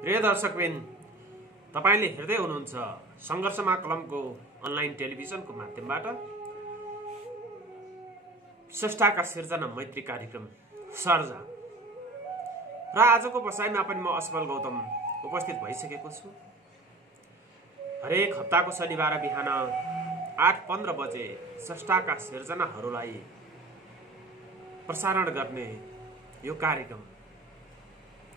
प्रिय दर्शकबिन, तपाईले हेर्दै हुनुहुन्छ संघर्षमा कलमको अनलाइन टेलिभिजनको माध्यमबाट स्रष्टाका सिर्जना मैत्री कार्यक्रम सर्जा र आजको बसाइमा पनि म असफल गौतम उपस्थित भइसकेको छु। हरेक हप्ताको शनिबार बिहान 8:15 बजे स्रष्टाका सिर्जनाहरूलाई प्रसारण गर्ने यो कार्यक्रम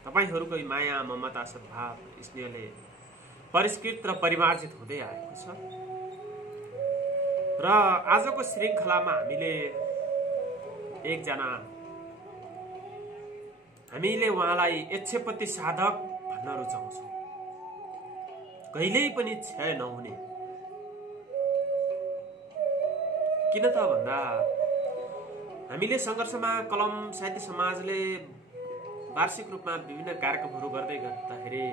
तपाईहरुको माया, ममता, सद्भाव, स्नेहले परिष्कृत र परिमार्जित हुँदै आएको छ। र आजको श्रृंखलामा हामीले उहाँलाई यक्षपति साधक भन्न रुचाउँछौं। कहिल्यै पनि क्षय नहुने। किन त भन्दा हामीले संघर्षमा कलम साहित्य समाजले वार्षिक रूपमा विभिन्न कार्यक्रमहरू गर्दै गर्दाखेरि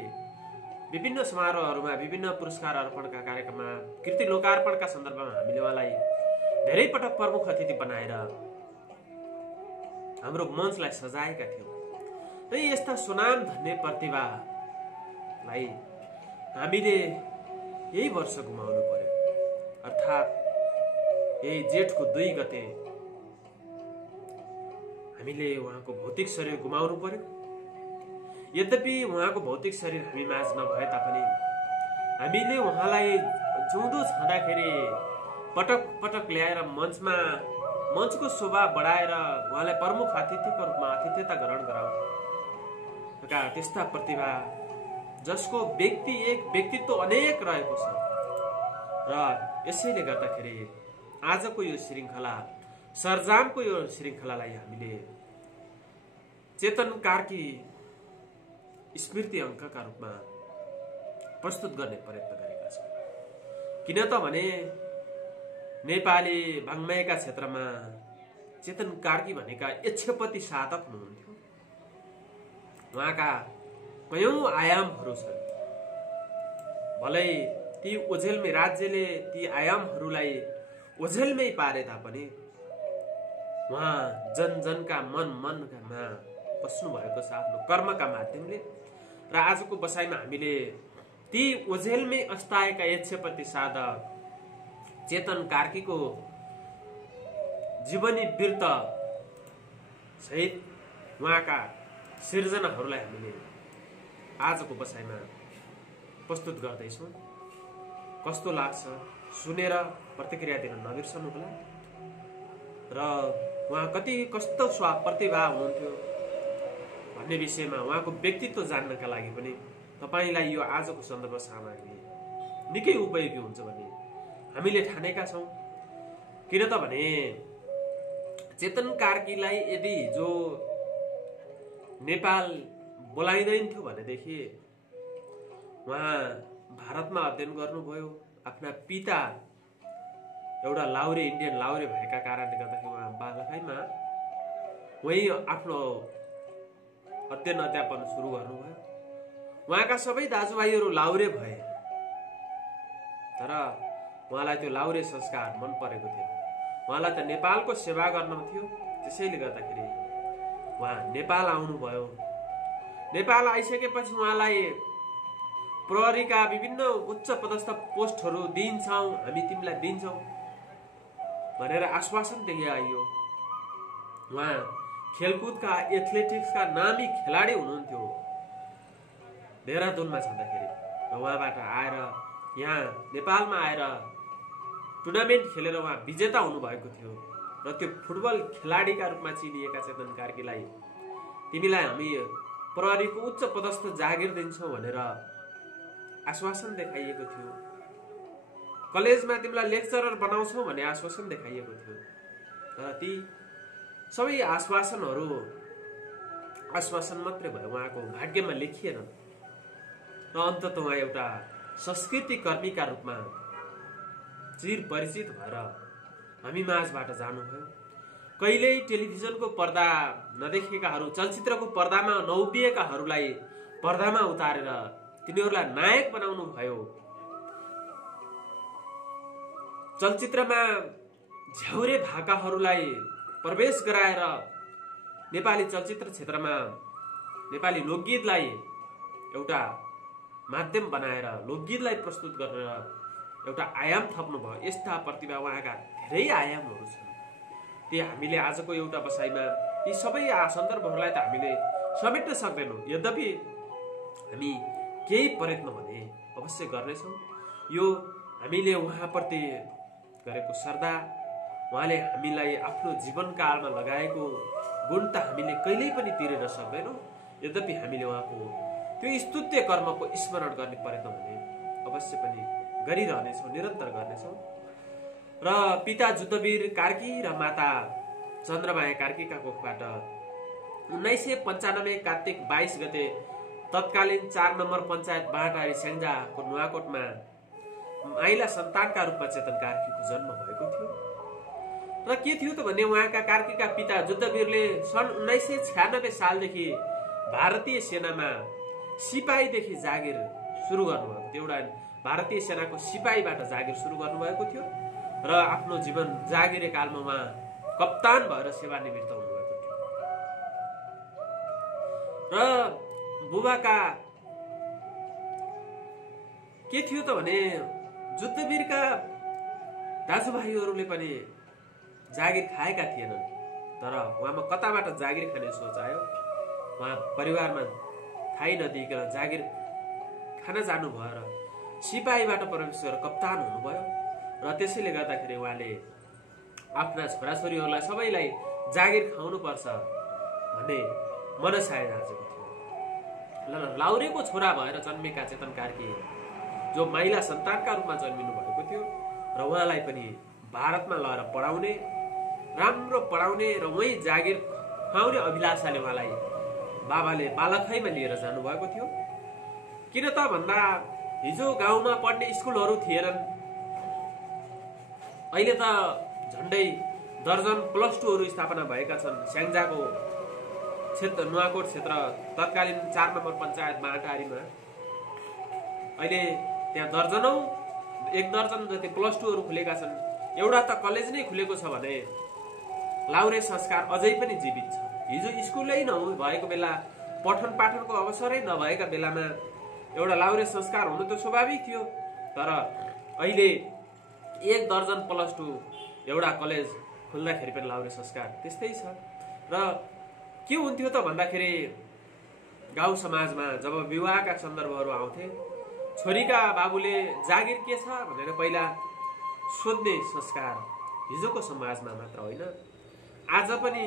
विभिन्न समारोहहरूमा विभिन्न पुरस्कार अर्पणका कार्यक्रममा कृति लोकार्पणका सन्दर्भमा हामीले उहाँलाई धेरै पटक प्रमुख अतिथि बनाएर हाम्रो मञ्चलाई सजाएका थियौं। र यस्ता सुनाम धन्य प्रतिभालाई हामीले यही वर्ष गुमाउनु पर्यो, अर्थात् यही जेठको 2 गते हामीले उहाँको भौतिक शरीर गुमाउनु पर्यो। यद्यपि उहाँको भौतिक शरीर हामी माझ नभए तापनि हामीले उहाँलाई जिउँदो छँदाखेरि पटक पटक ल्याएर मञ्चको शोभा बढाएर उहाँलाई प्रमुख अतिथिको रूपमा आतिथ्यता ग्रहण गराउँछौं। त्यस्ता प्रतिभा जसको व्यक्तित्व अनेक रहेको छ। र यसैले गर्दाखेरि आजको यो श्रृंखला सर्जामको यो श्रृंखलालाई हामीले चेतन कार्की स्मृति अंकका रूपमा प्रस्तुत गर्ने प्रयत्न गरेका छौं। किन त भने नेपाली वाङ्मयका क्षेत्रमा चेतन कार्की भनेका यक्षपति साधक हुनुहुन्थ्यो। उहाँका कयौं आयामहरू छन्। भलै ती ओझेलमै राज्यले ती आयामहरूलाई ओझेलमै पारे तापनि उहाँ जनजनका मनमा बस्नु भएको छ आफ्नो कर्मका माध्यमले। र आजको बसाइमा हामीले ती ओझेलमै अस्ताएका यक्षपति साधक चेतन कार्कीको जीवनी वृत्त सहित उहाँका सिर्जनाहरूलाई हामीले आजको बसाइमा प्रस्तुत गर्दैछौं। कस्तो लाग्छ सुनेर प्रतिक्रिया दिन नबिर्सनुहोला। र उहाँ कस्तो प्रतिभा हुनुहुन्थ्यो भन्ने विषयमा उहाँको व्यक्तित्व जान्नका लागि पनि तपाईलाई यो आजको सन्दर्भ सामग्री निकै उपयोगी हुन्छ भन्ने हामीले ठानेका छौं। किन त भने चेतन कार्कीलाई यदि जो नेपाल बोलाइदैन थियो भनेदेखि उहाँ भारतमा अध्ययन गर्नुभयो। आफ्ना पिता एउटा इन्डियन लाउरे भएका कारणले गर्दाखेरि उहाँ बालकैमा वही आफ्नो अध्ययन अध्यापन सुरु गर्नुभयो। उहाँका सबै दाजुभाइहरू लाउरे भए, तर उहाँलाई त्यो लाउरे संस्कार मन परेको थिएन। उहाँलाई त नेपालको सेवा गर्न थियो। त्यसैले गर्दाखेरि उहाँ नेपाल आउनुभयो। नेपाल आइसकेपछि उहाँलाई प्रहरीका विभिन्न उच्च पदस्थ पोस्टहरू दिन्छौं, हामी तिमीलाई दिन्छौं भनेर आश्वासन दिइयो। उहाँ खेलकुदका एथलेटिक्सका नामी खेलाडी हुनुहुन्थ्यो देहरादूनमा छँदाखेरि। र उहाँबाट आएर यहाँ नेपालमा आएर टुर्नामेन्ट खेलेर उहाँ विजेता हुनुभएको थियो। र त्यो फुटबल खेलाडीका रूपमा चिनिएका चेतन कार्कीलाई तिमीलाई हामी प्रहरीको उच्च पदस्थ जागिर दिन्छौं भनेर आश्वासन देखाइएको थियो। कलेजमा तिमीलाई लेक्चरर बनाउँछौं भन्ने आश्वासन देखाइएको थियो। तर ती सबै आश्वासन मात्रै भयो, उहाँको भाग्यमा लेखिएन। र अन्ततः उहाँ एउटा संस्कृति कर्मीका रूपमा चिर परिचित भएर हामी माझबाट जानुभयो। कहिल्यै टेलिभिजनको पर्दा नदेखेकाहरू, चलचित्रको पर्दामा नउभिएकाहरूलाई पर्दामा उतारेर तिनीहरूलाई नायक बनाउनु भयो। चलचित्रमा झ्याउरे भाकाहरूलाई प्रवेश गराएर नेपाली चलचित्र क्षेत्रमा नेपाली लोकगीतलाई एउटा माध्यम बनाएर लोकगीतलाई प्रस्तुत गरेर एउटा आयाम थप्नुभयो। यस्ता प्रतिभा उहाँका धेरै आयामहरू छन्। ती हामीले आजको एउटा बसाइमा ती सबै सन्दर्भहरूलाई त हामीले समेट्न सक्दैनौँ। यद्यपि हामी केही प्रयत्न भने अवश्य गर्नेछौँ। यो हामीले उहाँप्रति गरेको श्रद्धा, उहाँले हामीलाई आफ्नो जीवनकालमा लगाएको गुण त हामीले कहिल्यै पनि तिरेर सक्दैनौँ। यद्यपि हामीले उहाँको त्यो स्तुत्य कर्मको स्मरण गर्ने प्रयत्न भने अवश्य पनि गरिरहनेछौँ, निरन्तर गर्नेछौँ। र पिता जुद्धवीर कार्की र माता चन्द्रमाया कार्कीका कोखबाट 1995 कार्तिक 22 गते तत्कालीन 4 नम्बर पञ्चायत बाँटारी स्याङ्जाको नुवाकोटमा माइला सन्तानका रूपमा चेतन कार्कीको जन्म भएको थियो। र के थियो त भने उहाँका कार्कीका पिता जुद्धवीरले सन् 1996 सालदेखि भारतीय सेनामा सिपाहीदेखि जागिर सुरु गर्नुभएको थियो। एउटा भारतीय सेनाको सिपाहीबाट जागिर सुरु गर्नुभएको थियो र आफ्नो जीवन जागिरे कालमा उहाँ कप्तान भएर सेवानिवृत्त हुनुभएको थियो। र बुबाका के थियो त भने जुद्धवीरका दाजुभाइहरूले पनि जागिर खाएका थिएनन्, तर उहाँमा कताबाट जागिर खाने सोच आयो। उहाँ परिवारमा थाहै नदिइकन जागिर खान जानुभयो र सिपाहीबाट प्रवेश गरेर कप्तान हुनुभयो। र त्यसैले गर्दाखेरि उहाँले आफ्ना छोराछोरीहरूलाई सबैलाई जागिर खुवाउनुपर्छ भन्ने मनसाय जाँचेको थियो। लाउरेको छोरा भएर जन्मेका चेतन कार्की जो माइला सन्तानका रूपमा जन्मिनु भएको थियो र उहाँलाई पनि भारतमा लगेर पढाउने, राम्रो पढाउने र वहीँ जागिर खुवाउने अभिलाषाले उहाँलाई बाबाले बालखैमा लिएर जानुभएको थियो। किन त भन्दा हिजो गाउँमा पढ्ने स्कुलहरू थिएनन्। अहिले त झन्डै दर्जन +2हरू स्थापना भएका छन्। स्याङ्जाको क्षेत्र नुवाकोट क्षेत्र तत्कालीन 4 नम्बर पञ्चायत बाँटारीमा अहिले त्यहाँ दर्जनौं 1 दर्जन जति +2हरू खुलेका छन्। एउटा त कलेज नै खुलेको छ भने लाउरे संस्कार अझै पनि जीवित छ। हिजो स्कुलै नभएको बेला, पठन पाठनको अवसरै नभएका बेलामा एउटा लाउरे संस्कार हुनु त स्वाभाविक थियो। तर अहिले 1 दर्जन +2 एउटा कलेज खुल्दाखेरि पनि लाउरे संस्कार त्यस्तै छ। र के हुन्थ्यो त भन्दाखेरि गाउँ समाजमा जब विवाहका सन्दर्भहरू आउँथे, छोरीका बाबुले जागिर के छ भनेर पहिला सोध्ने संस्कार हिजोको समाजमा मात्र होइन, आज पनि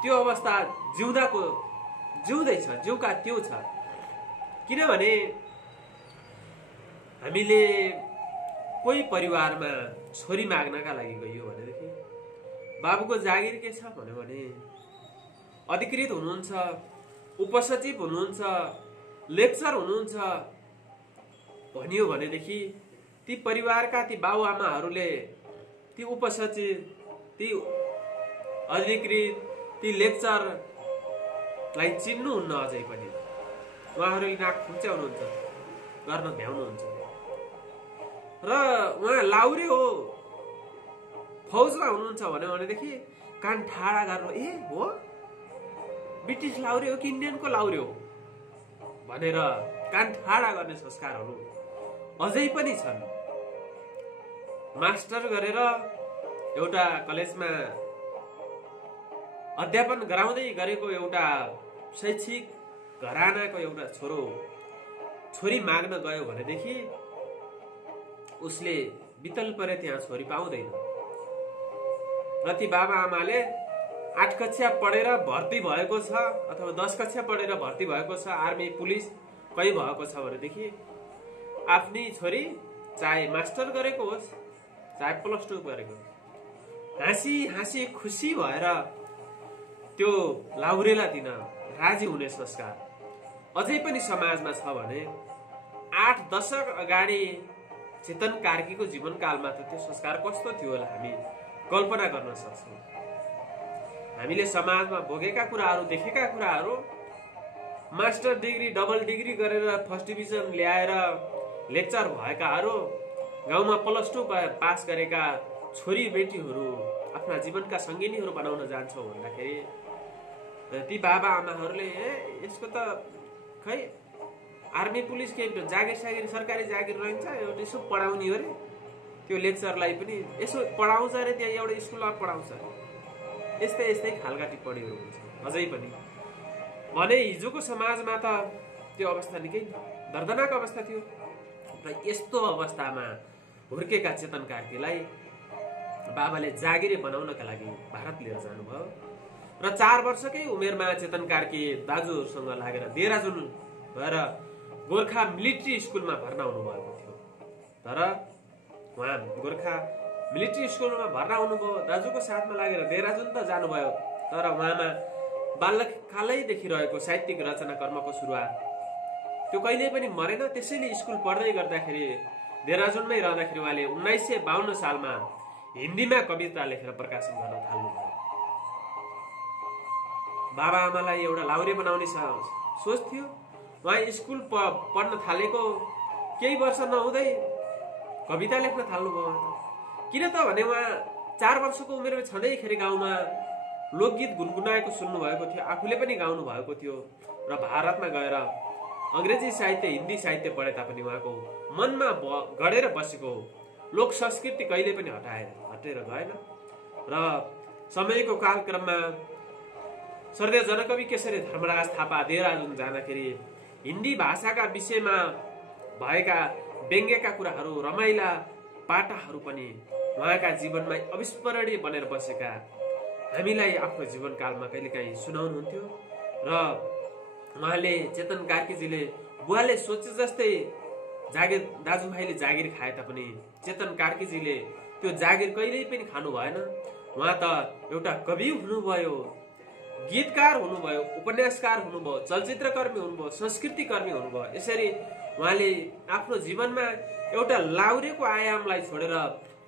त्यो अवस्था जिउँदैछ, जिउका त्यो छ। किनभने हामीले कोही परिवारमा छोरी माग्नका लागि गइयो भनेदेखि बाबुको जागिर के छ भन्यो भने अधिकृत हुनुहुन्छ, उपसचिव हुनुहुन्छ, लेक्चर हुनुहुन्छ भनियो भनेदेखि ती परिवारका ती बाबुआमाहरूले ती उपसचिव, ती अधिकृत, ती लेक्चरलाई चिन्नुहुन्न। अझै पनि उहाँहरूले नाक खुम्च्याउनुहुन्छ, गर्न भ्याउनुहुन्छ। र उहाँ लाउरे हो, फौजमा हुनुहुन्छ भनेदेखि कान ठाडा गर्नु, ए हो ब्रिटिस लाउरे हो कि इन्डियनको लाउरे हो भनेर कान ठाडा गर्ने संस्कारहरू अझै पनि छन्। मास्टर गरेर एउटा कलेजमा अध्यापन गराउँदै गरेको एउटा शैक्षिक घरानाको एउटा छोरी माग्न गयो भनेदेखि उसले वितल परे त्यहाँ छोरी पाउँदैन। र ती बाबा आमाले 8 कक्षा पढेर भर्ती भएको छ अथवा 10 कक्षा पढेर भर्ती भएको छ, आर्मी पुलिस कहीँ भएको छ भनेदेखि आफ्नी छोरी चाहे मास्टर गरेको होस् चाहे +2 गरेको होस्, हाँसी हाँसी खुसी भएर त्यो लाउरेलाई दिन राजी हुने संस्कार अझै पनि समाजमा छ भने 8 दशक अगाडि चेतन कार्कीको जीवनकालमा त त्यो संस्कार कस्तो थियो होला हामी कल्पना गर्न सक्छौँ। हामीले समाजमा भोगेका कुराहरू, देखेका कुराहरू, मास्टर डिग्री, डबल डिग्री गरेर फर्स्ट डिभिजन ल्याएर लेक्चर भएकाहरू, गाउँमा +2 पास गरेका छोरी बेटीहरू आफ्ना जीवनका सङ्गिनीहरू बनाउन जान्छौँ भन्दाखेरि ती बाबा आमाहरूले यसको त खै आर्मी पुलिस केही जागिर सागिर सरकारी जागिर रहन्छ, एउटा यसो पढाउने हो अरे, त्यो लेक्चरलाई पनि यसो पढाउँछ अरे, त्यहाँ एउटा स्कुलमा पढाउँछ। यस्तै यस्तै खालका टिप्पणीहरू हुन्छ अझै पनि। भने हिजोको समाजमा त त्यो अवस्था निकै दर्दनाक अवस्था थियो र यस्तो अवस्थामा हुर्केका चेतन कार्कीलाई बाबाले जागिरे बनाउनका लागि भारत लिएर जानुभयो र 4 वर्षकै उमेरमा चेतन कार्की दाजुहरूसँग लागेर देहरादुन भएर गोर्खा मिलिट्री स्कुलमा भर्ना हुनुभएको थियो। तर उहाँ गोर्खा मिलिट्री स्कुलमा भर्ना हुनुभयो, दाजुको साथमा लागेर देहरादुन त जानुभयो, तर उहाँमा बाल्यकालैदेखि रहेको साहित्यिक रचना कर्मको सुरुवात त्यो कहिल्यै पनि मरेन। त्यसैले स्कुल पढ्दै गर्दाखेरि देहरादुनमै रहँदाखेरि उहाँले 1952 सालमा हिन्दीमा कविता लेखेर प्रकाशन गर्न थाल्नुभयो। बाबा आमालाई एउटा लाउरे बनाउने सोच थियो। उहाँ स्कुल पढ्न थालेको केही वर्ष नहुँदै कविता लेख्न थाल्नुभयो। किन त भने उहाँ 4 वर्षको उमेरमा छँदैखेरि गाउँमा लोकगीत गुनगुनाएको सुन्नुभएको थियो, आफूले पनि गाउनु भएको थियो र भारतमा गएर अंग्रेजी साहित्य हिन्दी साहित्य पढे तापनि उहाँको मनमा गढेर बसेको लोक संस्कृति कहिले पनि हटेर गएन र समयको कालक्रममा स्वर्गीय जनकवि केशरी धर्मराज थापा देहरादुन जाँदाखेरि हिन्दी भाषाका विषयमा भएका व्यङ्ग्यका कुराहरू, रमाइला पाटाहरू पनि उहाँका जीवनमा अविस्मरणीय बनेर बसेका हामीलाई आफ्नो जीवनकालमा कहिलेकाहीँ सुनाउनुहुन्थ्यो र उहाँले चेतन कार्कीजीले बुवाले सोचे जस्तै जागिर दाजुभाइले जागिर खाए तापनि चेतन कार्कीजीले त्यो जागिर कहिल्यै पनि खानु भएन। उहाँ त एउटा कवि हुनुभयो, गीतकार हुनुभयो, उपन्यासकार हुनुभयो, चलचित्रकर्मी हुनुभयो, संस्कृतिकर्मी हुनुभयो। यसरी उहाँले आफ्नो जीवनमा एउटा लाउरेको आयामलाई छोडेर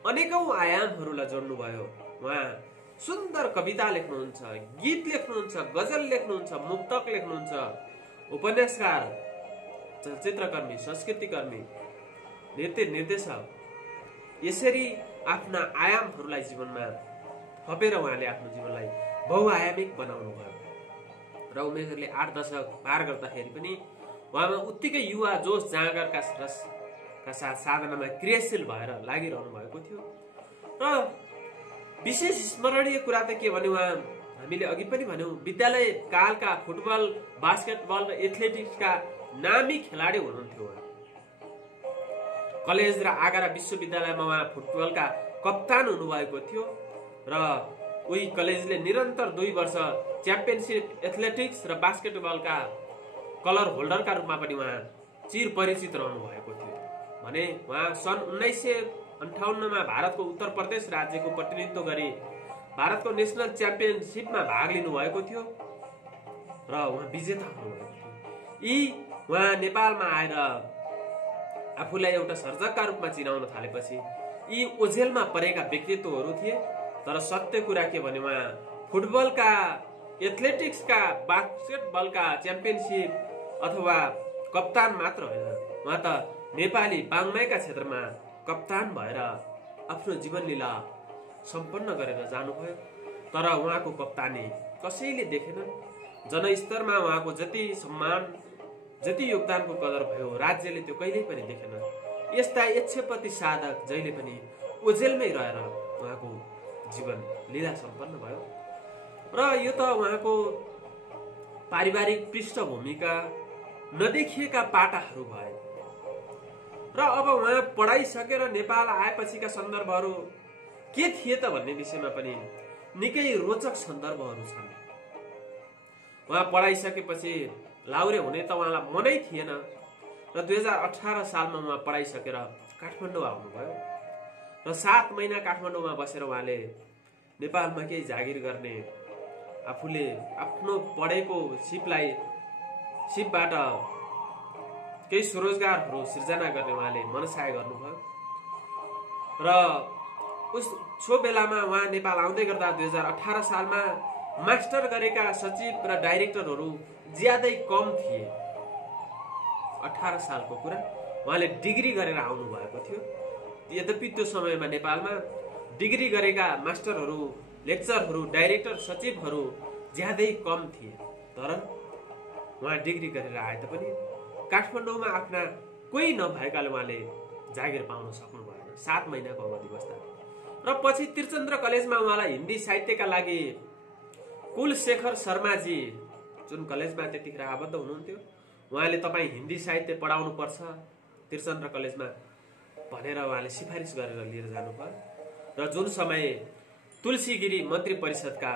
अनेकौं आयामहरूलाई जोड्नुभयो। उहाँ सुन्दर कविता लेख्नुहुन्छ, गीत लेख्नुहुन्छ, गजल लेख्नुहुन्छ, मुक्तक लेख्नुहुन्छ, उपन्यासकार, चलचित्रकर्मी, संस्कृतिकर्मी, नृत्य निर्देशक। यसरी आफ्ना आयामहरूलाई जीवनमा थपेर उहाँले आफ्नो जीवनलाई बहुआयामिक बनाउनु भयो र उमेरले 8 दशक पार गर्दाखेरि पनि उहाँमा उत्तिकै युवा जोश जाँगरका साथ साधनामा क्रियाशील भएर लागिरहनु भएको थियो। र विशेष स्मरणीय कुरा त के भने उहाँ हामीले अघि पनि भन्यौं विद्यालय कालका फुटबल, बास्केटबल र एथलेटिक्सका नामी खेलाडी हुनुहुन्थ्यो। कलेज र आगरा विश्वविद्यालयमा उहाँ फुटबलका कप्तान हुनुभएको थियो र उही कलेजले निरन्तर 2 वर्ष च्याम्पियनशिप एथलेटिक्स र बास्केटबलका कलर होल्डरका रूपमा पनि उहाँ चिर परिचित रहनु भएको थियो। भने उहाँ सन् 1958 मा भारतको उत्तर प्रदेश राज्यको प्रतिनिधित्व गरी भारतको नेशनल च्याम्पियनशिपमा भाग लिनु भएको थियो र उहाँ विजेता हुनुभएको थियो। उहाँ नेपालमा आएर आफूलाई एउटा सर्जकका रूपमा चिनाउन थालेपछि यी ओझेलमा परेका व्यक्तित्वहरू थिए। तर सत्य कुरा के भने उहाँ फुटबलका, एथलेटिक्सका, बास्केटबलका च्याम्पियनशिप अथवा कप्तान मात्र होइन, उहाँ त नेपाली बाङ्मयका क्षेत्रमा कप्तान भएर आफ्नो जीवन लीला सम्पन्न गरेर जानुभयो। तर उहाँको कप्तानी कसैले देखेनन्। जनस्तरमा उहाँको जति सम्मान, जति योगदानको कदर भयो राज्यले त्यो कहिल्यै पनि देखेन। यस्ता यक्षपति साधक जहिले पनि ओझेलमै रहेर उहाँको जीवन लीला सम्पन्न भयो र यो त उहाँको पारिवारिक पृष्ठभूमिका नदेखिएका पाटाहरू भए। र अब उहाँ पढाइ सकेर नेपाल आएपछिका सन्दर्भहरू के थिए त भन्ने विषयमा पनि निकै रोचक सन्दर्भहरू छन्। उहाँ पढाइसकेपछि लाउरे हुने त उहाँलाई मनै थिएन र 2018 सालमा उहाँ पढाइसकेर काठमाडौँ आउनुभयो र 7 महिना काठमाडौँमा बसेर उहाँले नेपालमा केही जागिर गर्ने, आफूले आफ्नो पढेको सिपबाट केही स्वरोजगारहरू सिर्जना गर्ने उहाँले मनसाय गर्नुभयो र सो बेलामा उहाँ नेपाल आउँदै गर्दा 2018 सालमा मास्टर गरेका सचिव र डाइरेक्टरहरू ज्यादै कम थिए। 18 सालको कुरा, उहाँले डिग्री गरेर आउनु भएको थियो। यद्यपि त्यो समयमा नेपालमा डिग्री गरेका मास्टरहरू, लेक्चरहरू, डाइरेक्टर, सचिवहरू ज्यादै कम थिए। तर उहाँ डिग्री गरेर आए तापनि काठमाडौँमा आफ्ना कोही नभएकाले उहाँले जागिर पाउन सक्नु भएन 7 महिनाको अवधि बस्दा। र पछि त्रिचन्द्र कलेजमा उहाँलाई हिन्दी साहित्यका लागि कुलशेखर शर्माजी जुन कलेजमा त्यतिखेर आबद्ध हुनुहुन्थ्यो, उहाँले तपाईँ हिन्दी साहित्य पढाउनु पर्छ त्रिचन्द्र कलेजमा भनेर उहाँले सिफारिस गरेर लिएर जानुभयो। र जुन समय तुलसी गिरी मन्त्री परिषदका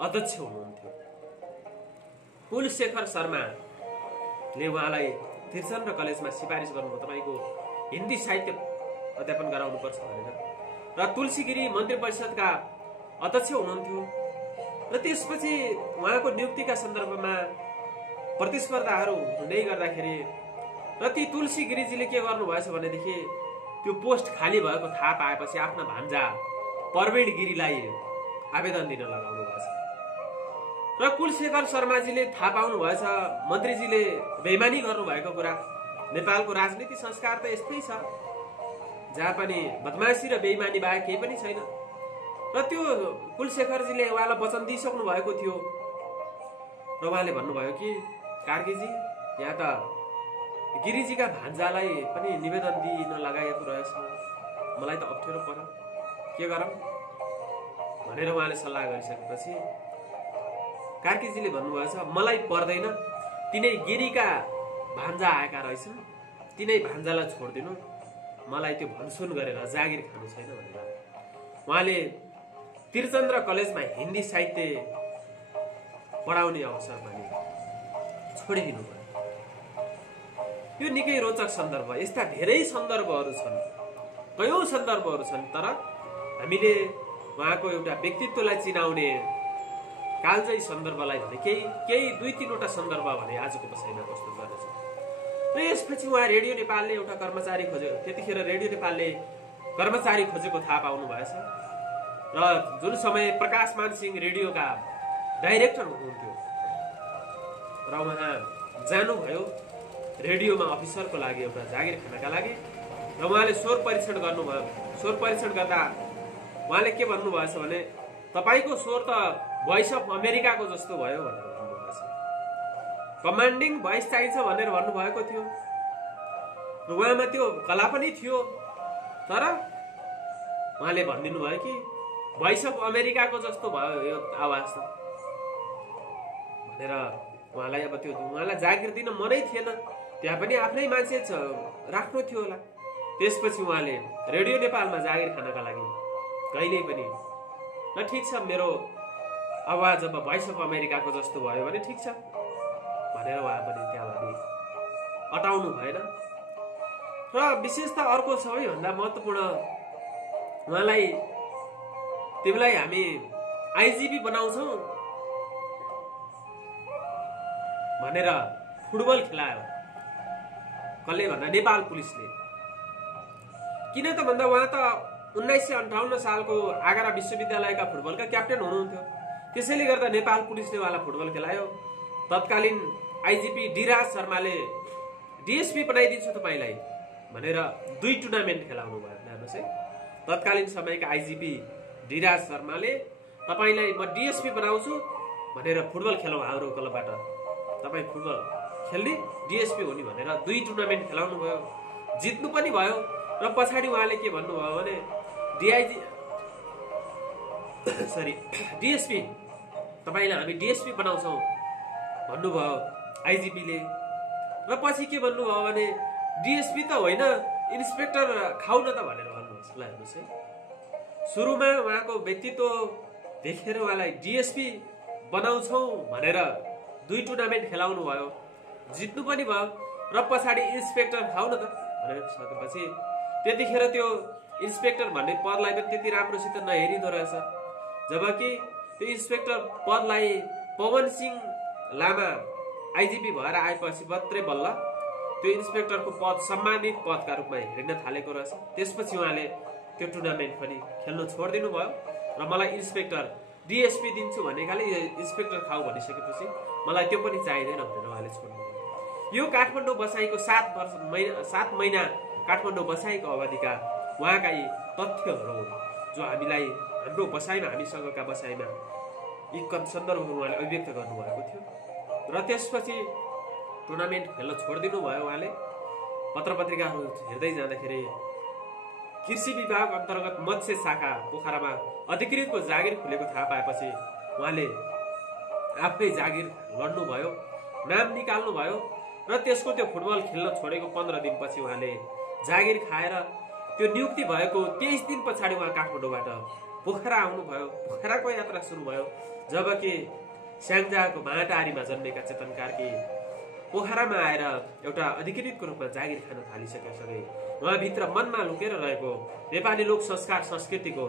अध्यक्ष हुनुहुन्थ्यो, कुलशेखर शर्माले उहाँलाई त्रिचन्द्र कलेजमा सिफारिस गर्नुभयो तपाईँको हिन्दी साहित्य अध्यापन गराउनुपर्छ भनेर। र तुलसी गिरी मन्त्री परिषदका अध्यक्ष हुनुहुन्थ्यो। र त्यसपछि उहाँको नियुक्तिका सन्दर्भमा प्रतिस्पर्धाहरू हुँदै गर्दाखेरि र ती तुलसी गिरीजीले के गर्नुभएछ भनेदेखि त्यो पोस्ट खाली भएको थाहा पाएपछि आफ्ना भान्जा प्रवीण गिरीलाई आवेदन दिन लगाउनु भएछ। र कुलशेखर शर्माजीले थाहा पाउनु भएछ मन्त्रीजीले बेइमानी गर्नुभएको कुरा। नेपालको राजनीति संस्कार त यस्तै छ, जहाँ पनि बदमासी र बेइमानी बाहेक केही पनि छैन। र त्यो कुलशेखरजीले उहाँलाई वचन दिइसक्नु भएको थियो र उहाँले भन्नुभयो कि कार्कीजी यहाँ त गिरिजीका भान्जालाई पनि निवेदन दिन लगाएको रहेछ, मलाई त अप्ठ्यारो पर्यो, के गरौँ भनेर उहाँले सल्लाह गरिसकेपछि कार्कीजीले भन्नुभएछ मलाई पर्दैन, तिनै गिरीका भान्जा आएका रहेछन्, तिनै भान्जालाई छोडिदिनु, मलाई त्यो भनसुन गरेर जागिर खानु छैन भनेर उहाँले त्रिचन्द्र कलेजमा हिन्दी साहित्य पढाउने अवसर पनि छोडिदिनु भयो। यो निकै रोचक सन्दर्भ। यस्ता धेरै सन्दर्भहरू छन्, कयौं सन्दर्भहरू छन्। तर हामीले उहाँको एउटा व्यक्तित्वलाई चिनाउने कालजयी सन्दर्भलाई भने केही 2-3वटा सन्दर्भ भने आजको बसाइमा प्रस्तुत गर्नेछ। र यसपछि उहाँ रेडियो नेपालले एउटा कर्मचारी खोज्यो। त्यतिखेर रेडियो नेपालले कर्मचारी खोजेको थाहा पाउनु भएछ। र जुन समय प्रकाशमान सिंह रेडियोका डाइरेक्टर हुनुहुन्थ्यो र उहाँ जानुभयो रेडियोमा अफिसरको लागि एउटा जागिर खानका लागि। र उहाँले स्वर परीक्षण गर्नुभयो। स्वर परीक्षण गर्दा उहाँले के भन्नुभएछ भने तपाईको स्वर त भोइस अफ अमेरिकाको जस्तो भयो भनेर भन्नुभएछ। कमान्डिङ भोइस चाहिन्छ भनेर भन्नुभएको थियो। र उहाँमा त्यो कला पनि थियो, तर उहाँले भनिदिनु भयो कि भोइस अफ अमेरिकाको जस्तो भयो यो आवाज भनेर। उहाँलाई अब त्यो उहाँलाई जागिर दिन मनै थिएन, त्यहाँ पनि आफ्नै मान्छे राख्नु थियो होला। त्यसपछि उहाँले रेडियो नेपालमा जागिर खानका लागि कहिल्यै पनि ल ठिक छ, मेरो आवाज अब भोइस अफ अमेरिकाको जस्तो भयो भने ठिक छ भनेर उहाँ पनि त्यहाँबाट अटाउनु भएन। र विशेषतः अर्को सबैभन्दा महत्त्वपूर्ण, उहाँलाई तिमीलाई हामी आइजिपी बनाउँछौँ भनेर फुटबल खेलायो। कसले भन्दा नेपाल पुलिसले। किन त भन्दा उहाँ त 1958 सालको आगरा विश्वविद्यालयका फुटबलका क्याप्टेन हुनुहुन्थ्यो। त्यसैले गर्दा नेपाल पुलिसले उहाँलाई फुटबल खेलायो। तत्कालीन आइजिपी डिराज शर्माले डिएसपी बनाइदिन्छु तपाईँलाई भनेर 2 टुर्नामेन्ट खेलाउनु भयो। हेर्नुहोस् है, तत्कालीन समयका आइजिपी डिराज शर्माले तपाईँलाई म डिएसपी बनाउँछु भनेर फुटबल खेलौँ हाम्रो क्लबबाट, तपाईँ फुटबल खेल्ने डिएसपी हो नि भनेर 2 टुर्नामेन्ट खेलाउनु भयो। जित्नु पनि भयो। र पछाडि उहाँले के भन्नुभयो भने डिएसपी तपाईँलाई हामी डिएसपी बनाउँछौँ भन्नुभयो आइजिपीले। र पछि के भन्नुभयो भने डिएसपी त होइन, इन्सपेक्टर खाउ न त भनेर भन्नुहोस्। ल हेर्नुहोस् है, सुरुमा उहाँको व्यक्तित्व देखेर उहाँलाई डिएसपी बनाउँछौँ भनेर 2 टुर्नामेन्ट खेलाउनु भयो, जित्नु पनि भयो। र पछाडि इन्सपेक्टर खाउ न त भनेर सकेपछि त्यतिखेर त्यो इन्सपेक्टर भन्ने पदलाई पनि त्यति राम्रोसित नहेरिँदो रहेछ। जबकि त्यो इन्सपेक्टर पदलाई पवन सिंह लामा आइजिपी भएर आएपछि मात्रै बल्ल त्यो इन्सपेक्टरको पद सम्मानित पदका रूपमा हेर्न थालेको रहेछ। त्यसपछि उहाँले त्यो टुर्नामेन्ट पनि खेल्नु छोडिदिनु भयो। र मलाई इन्सपेक्टर डिएसपी दिन्छु भनेकाले इन्सपेक्टर खाऊ भनिसकेपछि मलाई त्यो पनि चाहिँदैन भनेर उहाँले छोड्नु भयो। यो काठमाडौँ बसाइको 7 महिना काठमाडौँ बसाइको अवधिका उहाँका यी तथ्यहरू जो हामीलाई हाम्रो बसाइमा, हामीसँगका बसाइमा यी सन्दर्भहरू उहाँले अभिव्यक्त गर्नुभएको थियो। र त्यसपछि टुर्नामेन्ट खेल्न छोडिदिनु भयो उहाँले। पत्र पत्रिकाहरू हेर्दै जाँदाखेरि कृषि विभाग अन्तर्गत मत्स्य शाखा पोखरामा अधिकृतको जागिर खुलेको थाहा पाएपछि उहाँले आफै जागिर लड्नुभयो, नाम निकाल्नुभयो र त्यसको त्यो फुटबल खेल्न छोडेको 15 दिनपछि उहाँले जागिर खाएर त्यो नियुक्ति भएको 23 दिन पछाडि उहाँ काठमाडौँबाट पोखरा आउनुभयो। पोखराको यात्रा सुरु भयो, जबकि स्याङ्जाको भाँटारीमा जन्मेका चेतन कार्की पोखरामा आएर एउटा अधिकृतको रूपमा जागिर खान थालिसकेसँगै उहाँभित्र मनमा लुकेर रहेको नेपाली लोक संस्कार संस्कृतिको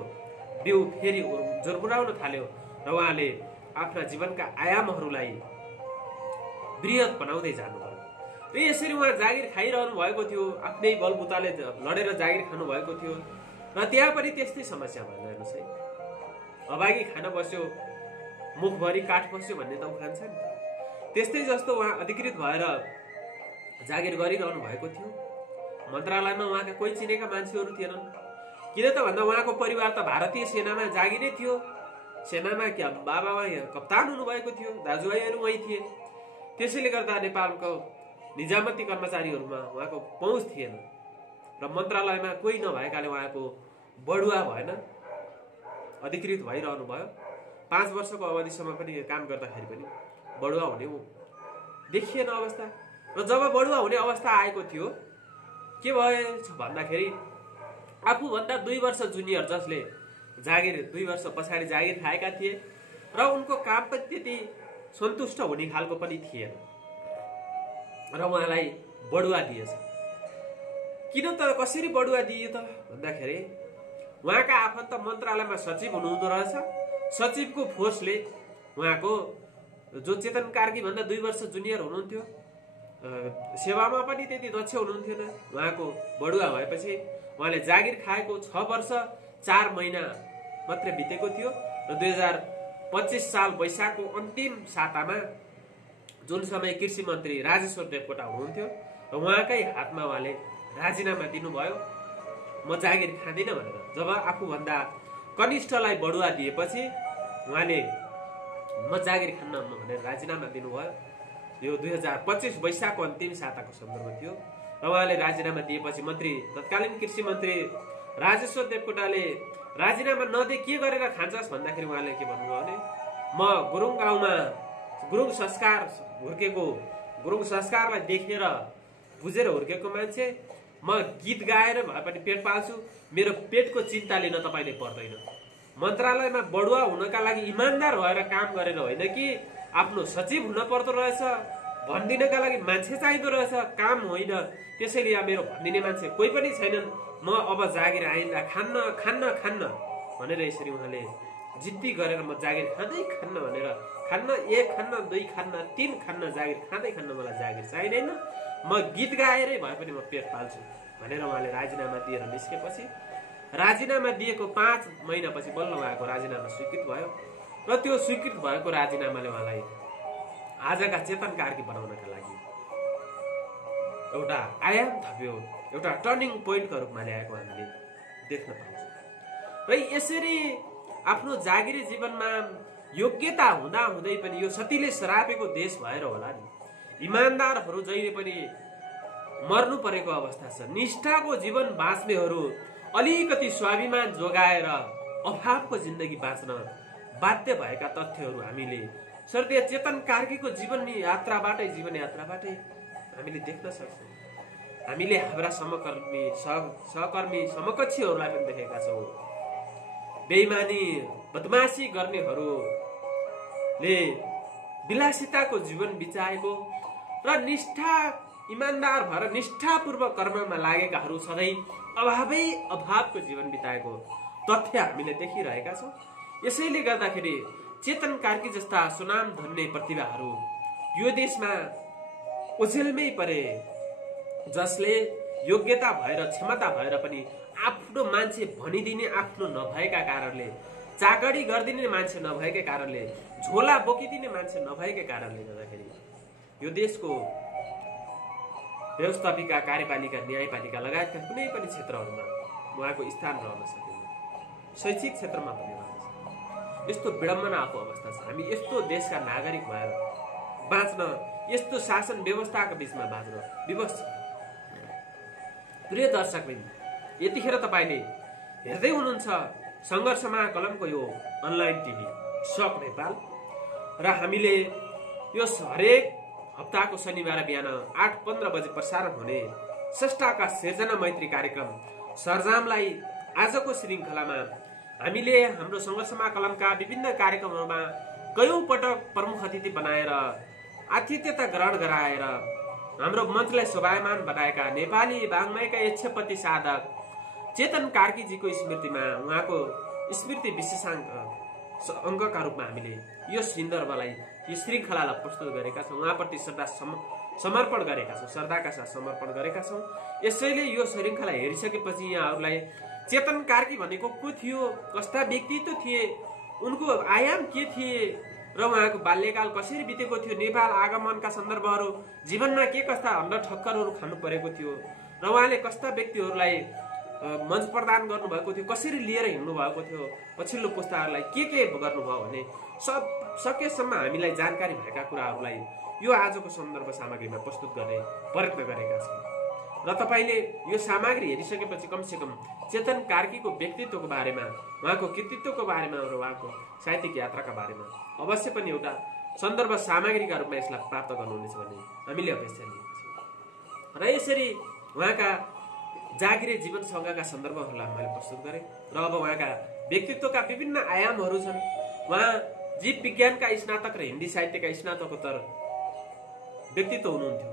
बिउ फेरि जोरबुराउन थाल्यो र उहाँले आफ्ना जीवनका आयामहरूलाई बृहत बनाउँदै जानुभयो। र यसरी उहाँ जागिर खाइरहनु भएको थियो, आफ्नै बलबुताले लडेर जागिर खानु भएको थियो र त्यहाँ पनि त्यस्तै समस्या भएन। हेर्नुहोस् है, अभागी खान बस्यो मुखभरि काठ बस्यो भन्ने त उखान छ नि। त्यस्तै जस्तो उहाँ अधिकृत भएर जागिर गरिरहनु भएको थियो। मन्त्रालयमा उहाँका कोही चिनेका मान्छेहरू थिएनन्। किन त भन्दा उहाँको परिवार त भारतीय सेनामा जागिरै थियो। सेनामा बाबा कप्तान हुनुभएको थियो, दाजुभाइहरू वही थिए। त्यसैले गर्दा नेपालको निजामती कर्मचारीहरूमा उहाँको पहुँच थिएन र मन्त्रालयमा कोही नभएकाले उहाँको बढुवा भएन, अधिकृत भइरहनु भयो। 5 वर्षको अवधिसम्म पनि काम गर्दाखेरि पनि बढुवा हुने देखिएन अवस्था। र जब बढुवा हुने अवस्था आएको थियो के भएछ भन्दाखेरि आफूभन्दा 2 वर्ष जुनियर जसले जागिर 2 वर्ष पछाडि जागिर खाएका थिए र उनको काम पनि त्यति सन्तुष्ट हुने खालको पनि थिएन र उहाँलाई बढुवा दिएछ। किन त कसरी बढुवा दिए त भन्दाखेरि उहाँका आफन्त मन्त्रालयमा सचिव हुनुहुँदो रहेछ। सचिवको फोर्सले उहाँको जो चेतन कार्की भन्दा 2 वर्ष जुनियर हुनुहुन्थ्यो, सेवामा पनि त्यति दक्ष हुनुहुन्थेन, उहाँको बढुवा भएपछि उहाँले जागिर खाएको 6 वर्ष 4 महिना मात्रै बितेको थियो र 2025 साल वैशाखको अन्तिम सातामा जुन समय कृषि मन्त्री राजेश्वर देवकोटा हुनुहुन्थ्यो र उहाँकै हातमा उहाँले राजीनामा दिनुभयो, म जागिर खाँदिनँ भनेर। जब आफूभन्दा कनिष्ठलाई बढुवा दिएपछि उहाँले म जागिर खान्न भनेर राजीनामा दिनुभयो। यो 2025 वैशाखको अन्तिम साताको सन्दर्भ थियो र उहाँले राजीनामा दिएपछि तत्कालीन कृषि मन्त्री राजेश्वर देवकोटाले राजीनामा नदिए के गरेर खान्छस् भन्दाखेरि उहाँले के भन्नुभयो भने म गुरुङ गाउँमा गुरुङ संस्कारलाई देखेर बुझेर हुर्केको मान्छे, म गीत गाएर भए पनि पेट पाल्छु, मेरो पेटको चिन्ता लिन तपाईँले पर्दैन। मन्त्रालयमा बढुवा हुनका लागि इमान्दार भएर काम गरेर होइन कि आफ्नो सचिव हुन पर्दो रहेछ, भनिदिनका लागि मान्छे चाहिँदो रहेछ, काम होइन। त्यसैले यहाँ मेरो भनिदिने मान्छे कोही पनि छैनन्, म अब जागिर आइन्दा खान्न खान्न खान्न भनेर यसरी उहाँले जिद्दी गरेर म जागिर खाँदै खान्न भनेर, खान्न 1 खान्न 2 खान्न 3 खान्न, जागिर खाँदै खान्न, मलाई जागिर चाहिँदैन, म गीत गाएरै भए पनि म पेट पाल्छु भनेर उहाँले राजीनामा दिएर निस्केपछि राजीनामा दिएको 5 महिनापछि बल्ल उहाँको राजीनामा स्वीकृत भयो र त्यो स्वीकृत भएको राजीनामाले उहाँलाई आजका चेतन कार्की बनाउनका लागि एउटा आयाम थप्यो, एउटा टर्निङ पोइन्टको रूपमा ल्याएको हामीले देख्न पाउँछौँ। र यसरी आफ्नो जागिरी जीवनमा योग्यता हुँदा हुँदै पनि यो सतीले सरापेको देश भएर होला नि, इमान्दारहरू जहिले पनि मर्नु परेको अवस्था छ। निष्ठाको जीवन बाँच्नेहरू अलिकति स्वाभिमान जोगाएर अभावको जिन्दगी बाँच्न बाध्य भएका तथ्यहरू हामीले स्वर्गीय चेतन कार्कीको जीवन यात्राबाटै हामीले देख्न सक्छौँ। हामीले हाम्रा सहकर्मी समकक्षीहरूलाई पनि देखेका छौँ। बेइमानी बदमासी गर्नेहरूले विलासिताको जीवन बिताएको र निष्ठा इमान्दार भएर निष्ठापूर्वक कर्ममा लागेकाहरू सधैँ अभावको जीवन बिताएको तथ्य हामीले देखिरहेका छौँ। यसैले गर्दाखेरि चेतन कार्की जस्ता सुनाम धन्य प्रतिभाहरू यो देशमा ओझेलमै परे, जसले योग्यता भएर क्षमता भएर पनि आफ्नो मान्छे भनिदिने आफ्नो नभएका कारणले, चाकडी गरिदिने मान्छे नभएकै कारणले, झोला बोकिदिने मान्छे नभएकै कारणले गर्दाखेरि यो देशको व्यवस्थापिका, कार्यपालिका, न्यायपालिका लगायतका कुनै पनि क्षेत्रहरूमा उहाँको स्थान रहन सकेन। शैक्षिक क्षेत्रमा पनि रहन्छ। यस्तो विडम्बनाको अवस्था छ। हामी यस्तो देशका नागरिक भएर बाँच्न यस्तो शासन व्यवस्थाको बीचमा बाँच्न विवश छ। प्रिय दर्शकवृन्द, यतिखेर तपाईले हेर्दै हुनुहुन्छ संघर्षमा कलमको यो अनलाइन टिभी सक नेपाल र हामीले यो हरेक हप्ताको शनिबार बिहान 8:15 बजे प्रसारण हुने स्रष्टाका सिर्जना मैत्री कार्यक्रम सरजामलाई आजको श्रृङ्खलामा हामीले हाम्रो संघर्षमा कलमका विभिन्न कार्यक्रमहरूमा कयौं पटक प्रमुख अतिथि बनाएर आतिथ्यता ग्रहण गराएर हाम्रो मञ्चलाई शोभायमान बनाएका नेपाली वाङ्मयका यक्षपति साधक चेतन कार्कीजीको स्मृतिमा उहाँको स्मृति विशेषाङ्क अङ्कका रूपमा हामीले यो सन्दर्भलाई यो श्रृङ्खलालाई प्रस्तुत गरेका छौँ। उहाँप्रति श्रद्धा समर्पण गरेका छौँ, श्रद्धाका साथ समर्पण गरेका छौँ। यसैले यो श्रृङ्खला हेरिसकेपछि यहाँहरूलाई चेतन कार्की भनेको को थियो, कस्ता व्यक्तित्व थिए, उनको आयाम के थिए र उहाँको बाल्यकाल कसरी बितेको थियो, नेपाल आगमनका सन्दर्भहरू, जीवनमा के कस्ता हल्ला ठक्करहरू खानु परेको थियो र उहाँले कस्ता व्यक्तिहरूलाई मञ्च प्रदान गर्नुभएको थियो, कसरी लिएर हिँड्नु भएको थियो, पछिल्लो पुस्ताहरूलाई के गर्नुभयो भने सब सकेसम्म हामीलाई जानकारी भएका कुराहरूलाई यो आजको सन्दर्भ सामग्रीमा प्रस्तुत गर्ने प्रयत्न गरेका छौँ। र तपाईले यो सामग्री हेरिसकेपछि कमसेकम चेतन कार्कीको व्यक्तित्वको बारेमा, उहाँको कृतित्वको बारेमा र उहाँको साहित्यिक यात्राका बारेमा अवश्य पनि एउटा सन्दर्भ सामग्रीका रूपमा यसलाई प्राप्त गर्नुहुनेछ भन्ने हामीले अपेक्षा लिएका छौँ। र यसरी उहाँका जागिरे जीवनसँगका सन्दर्भहरूलाई मैले प्रस्तुत गरेँ र अब उहाँका व्यक्तित्वका विभिन्न आयामहरू छन्। उहाँ जीव विज्ञानका स्नातक र हिन्दी साहित्यका स्नातकोत्तर व्यक्तित्व हुनुहुन्थ्यो।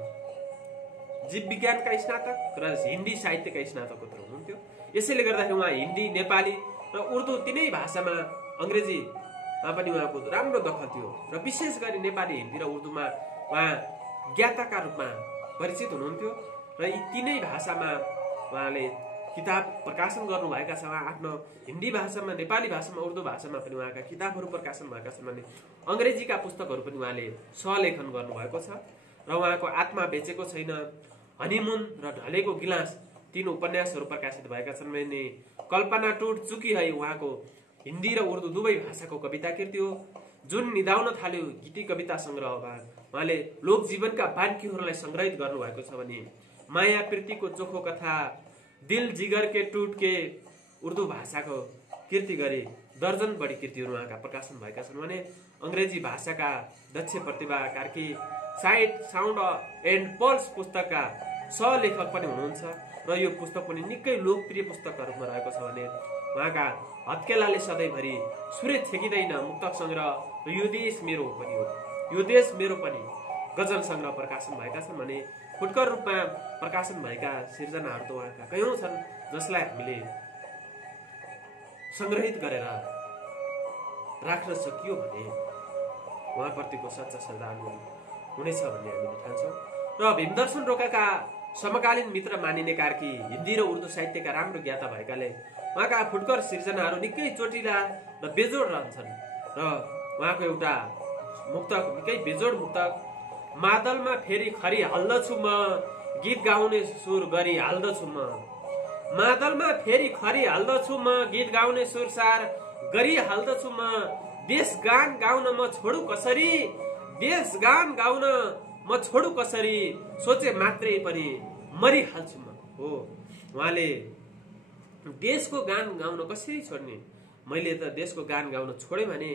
जीव विज्ञानका स्नातक र हिन्दी साहित्यका स्नातकोत्तर हुनुहुन्थ्यो। यसैले गर्दाखेरि उहाँ हिन्दी, नेपाली र उर्दू तीनै भाषामा, अङ्ग्रेजीमा पनि उहाँको राम्रो दखल थियो र विशेष गरी नेपाली, हिन्दी र उर्दूमा उहाँ ज्ञाताका रूपमा परिचित हुनुहुन्थ्यो र यी तीनै भाषामा उहाँले किताब प्रकाशन गर्नुभएका छन्। आफ्नो हिन्दी भाषामा, नेपाली भाषामा, उर्दू भाषामा पनि उहाँका किताबहरू प्रकाशन भएका छन् भने अङ्ग्रेजीका पुस्तकहरू पनि उहाँले सहलेखन गर्नुभएको छ। र उहाँको आत्मा बेचेको छैन, हनीमुन र ढलेको गिलास 3 उपन्यासहरू प्रकाशित भएका छन् भने कल्पना टुट चुकी है उहाँको हिन्दी र उर्दू दुवै भाषाको कविता कृति हो, जुन निदाउन थाल्यो गीति कविता सङ्ग्रहमा उहाँले लोकजीवनका बान्कीहरूलाई सङ्ग्रहित गर्नुभएको छ भने माया प्रीतिको चोखो कथा, दिल जिगर के टुट के उर्दू भाषाको कृति गरी दर्जन बढी कृतिहरू उहाँका प्रकाशन भएका छन् भने अङ्ग्रेजी भाषाका दक्ष Pratibha Karki sight, sound and pulse पुस्तकका सहलेखक पनि हुनुहुन्छ र यो पुस्तक पनि निकै लोकप्रिय पुस्तकका रूपमा रहेको छ भने उहाँका हत्केलाले सधैँभरि सूर्य छेकिँदैन मुक्तक सङ्ग्रह र यो देश मेरो पनि हो, यो देश मेरो पनि गजल सङ्ग्रह प्रकाशन भएका छन् भने फुटकर रूपमा प्रकाशन भएका सिर्जनाहरू त उहाँका कयौं छन् जसलाई हामीले सङ्ग्रहित गरेर राख्न सकियो भने उहाँप्रतिको सच्चा श्रद्धाञ्जली हुनेछ भन्ने हामीले ठान्छौँ। र भीमदर्शन रोकाका समकालीन मित्र मानिने कार्की हिन्दी र उर्दू साहित्यका राम्रो ज्ञाता भएकाले उहाँका फुटकर सिर्जनाहरू निकै चोटिला र बेजोड रहन्छन् र उहाँको एउटा मुक्तक निकै बेजोड मुक्तक, मादलमा फेरि खरी हाल्दछु म, गीत गाउने सुर गरी हाल्दछु म, मादलमा फेरि खरी हाल्दछु म, गीत गाउने सुर सार गरी हाल्दछु म, देश गान गाउन म छोडु कसरी, देश गान गाउन म छोडु कसरी, सोचे मात्रै पनि मरिहाल्छु म। हो, उहाँले देशको गान गाउन कसरी छोड्ने, मैले त देशको गान गाउन छोडेँ भने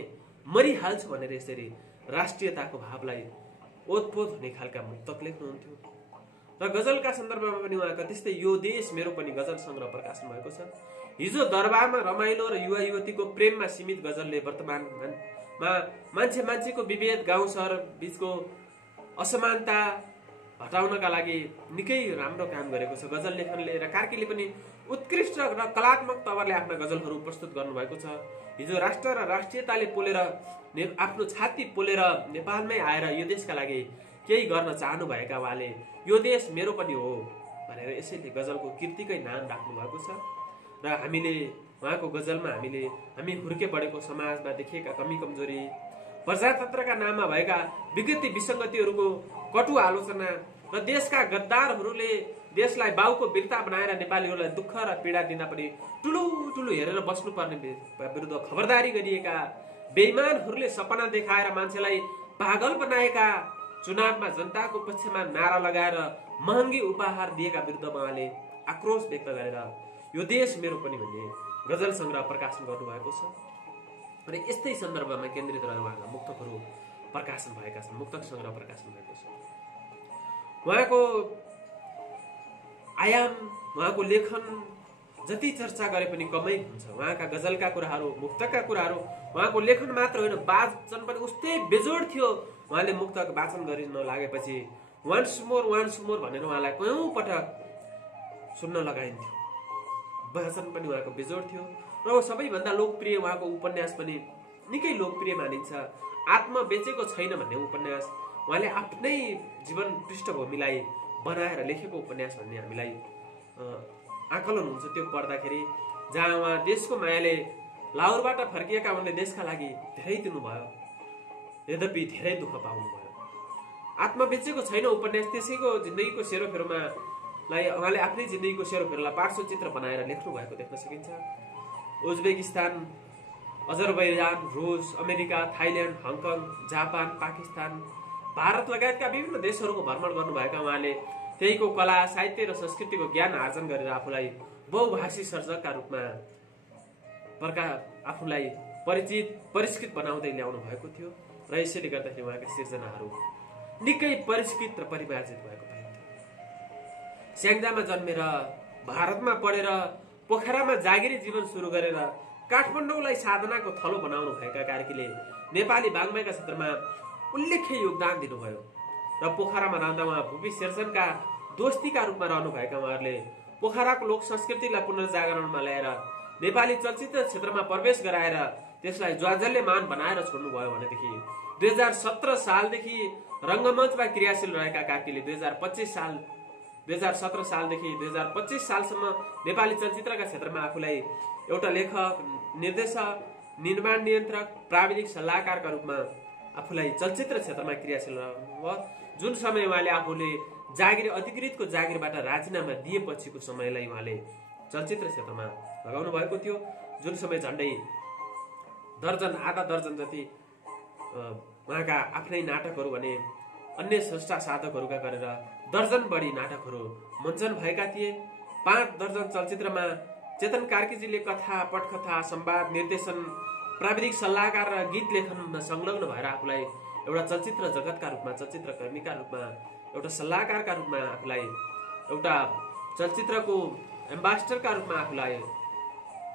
मरिहाल्छु भनेर यसरी राष्ट्रियताको भावलाई ओतपोत हुने खालका मुक्तक लेख्नुहुन्थ्यो। र गजलका सन्दर्भमा पनि उहाँका त्यस्तै यो देश मेरो पनि गजल सङ्ग्रह प्रकाशन भएको छ। हिजो दरबारमा रमाइलो र युवा युवतीको प्रेममा सीमित गजलले वर्तमानमा मान्छे मान्छेको विभेद, गाउँ सहर बीचको असमानता हटाउनका लागि निकै राम्रो काम गरेको छ गजल लेखनले। र कार्कीले पनि उत्कृष्ट र कलात्मक तवरले आफ्ना गजलहरू प्रस्तुत गर्नुभएको छ। हिजो राष्ट्र र राष्ट्रियताले पोलेर आफ्नो छाती पोलेर नेपालमै आएर यो देशका लागि केही गर्न चाहनु भएका उहाँले यो देश मेरो पनि हो भनेर यसैले गजलको कीर्तिकै नाम राख्नु भएको छ। र हामीले उहाँको गजलमा हामी हुर्के बढेको समाजमा देखिएका कमी कमजोरी, प्रजातन्त्रका नाममा भएका विकृति विसङ्गतिहरूको कटु आलोचना र देशका गद्दारहरूले देशलाई बाउको वीरता बनाएर नेपालीहरूलाई दुःख र पीडा दिँदा पनि ठुलो ठुलो हेरेर बस्नुपर्ने विरुद्ध खबरदारी गरिएका, बेइमानहरूले सपना देखाएर मान्छेलाई पागल बनाएका चुनावमा जनताको पक्षमा नारा लगाएर महँगी उपहार दिएका विरुद्धमा उहाँले आक्रोश व्यक्त गरेर यो देश मेरो पनि भन्ने गजल सङ्ग्रह प्रकाशन गर्नुभएको छ। र यस्तै सन्दर्भमा केन्द्रित रहेर उहाँका मुक्तकहरू प्रकाशन भएका छन्, मुक्तक सङ्ग्रह प्रकाशन भएको छ। उहाँको आयाम, उहाँको लेखन जति चर्चा गरे पनि कमै हुन्छ। उहाँका गजलका कुराहरू, मुक्तकका कुराहरू, उहाँको लेखन मात्र होइन वाचन पनि उस्तै बेजोड थियो। उहाँले मुक्तक वाचन गरिन लागेपछि वान्स मोर भनेर उहाँलाई कयौं पटक सुन्न लगाइन्थ्यो। वाचन पनि उहाँको बेजोड थियो र सबैभन्दा लोकप्रिय उहाँको उपन्यास पनि निकै लोकप्रिय मानिन्छ, आत्मा बेचेको छैन भन्ने उपन्यास। उहाँले आफ्नै जीवन पृष्ठभूमिलाई बनाएर लेखेको उपन्यास भन्ने हामीलाई आकलन हुन्छ त्यो पढ्दाखेरि, जहाँ उहाँ देशको मायाले लाहोरबाट फर्किएका उनले देशका लागि धेरै दिनुभयो, यद्यपि धेरै दुःख पाउनुभयो। आत्मा बेचेको छैन उपन्यास त्यसैको जिन्दगीको सेरोफेरोमा उहाँले आफ्नै जिन्दगीको सेरोफेरोलाई पार्श्व चित्र बनाएर लेख्नु भएको देख्न सकिन्छ। उज्बेकिस्तान, अजरबैजान, रुस, America, Thailand, Hong Kong, Japan, Pakistan, Bharat लगायतका विभिन्न देशहरूको भ्रमण गर्नुभएका उहाँले त्यहीको कला, साहित्य र संस्कृतिको ज्ञान आर्जन गरेर आफूलाई बहुभाषी सर्जकका रूपमा आफूलाई परिष्कृत बनाउँदै ल्याउनु भएको थियो र यसैले गर्दाखेरि उहाँका सिर्जनाहरू निकै परिष्कृत र परिमार्जित भएको पाइन्थ्यो। स्याङ्जामा जन्मेर भारतमा पढेर पोखरामा जागिरी जीवन सुरु गरेर काठमाडौँलाई साधनाको थलो बनाउनु भएका कार्कीले नेपाली वाङ्मयका क्षेत्रमा उल्लेख्य योगदान दिनुभयो र पोखरामा रहँदा उहाँ भूपी शेरचनका दोस्तीका रूपमा रहनुभएका उहाँहरूले पोखराको लोक संस्कृतिलाई पुनर्जागरणमा ल्याएर नेपाली चलचित्र क्षेत्रमा प्रवेश गराएर त्यसलाई ज्वाजल्यमान बनाएर छोड्नुभयो भनेदेखि 2017 सालदेखि रङ्गमञ्चमा क्रियाशील रहेका कार्कीले 2017 सालदेखि 2025 सालसम्म नेपाली चलचित्रका क्षेत्रमा आफूलाई एउटा लेखक, निर्देशक, निर्माण नियन्त्रक, प्राविधिक सल्लाहकारका रूपमा आफूलाई चलचित्र क्षेत्रमा क्रियाशील रहनुभयो। जुन समय उहाँले आफूले अधिकृतको जागिरबाट राजीनामा दिएपछिको समयलाई उहाँले चलचित्र क्षेत्रमा लगाउनु भएको थियो, जुन समय झन्डै आधा दर्जन जति उहाँका आफ्नै नाटकहरू भने अन्य स्रष्टा साधकहरूका गरेर दर्जन बढी नाटकहरू मञ्चन भएका थिए। 5 दर्जन चलचित्रमा चेतन कार्कीजीले कथा, पटकथा, संवाद, निर्देशन, प्राविधिक सल्लाहकार र गीत लेखनमा संलग्न भएर आफूलाई एउटा चलचित्र जगतका रूपमा, चलचित्र कर्मीका रूपमा, एउटा सल्लाहकारका रूपमा आफूलाई, एउटा चलचित्रको एम्बासडरका रूपमा आफूलाई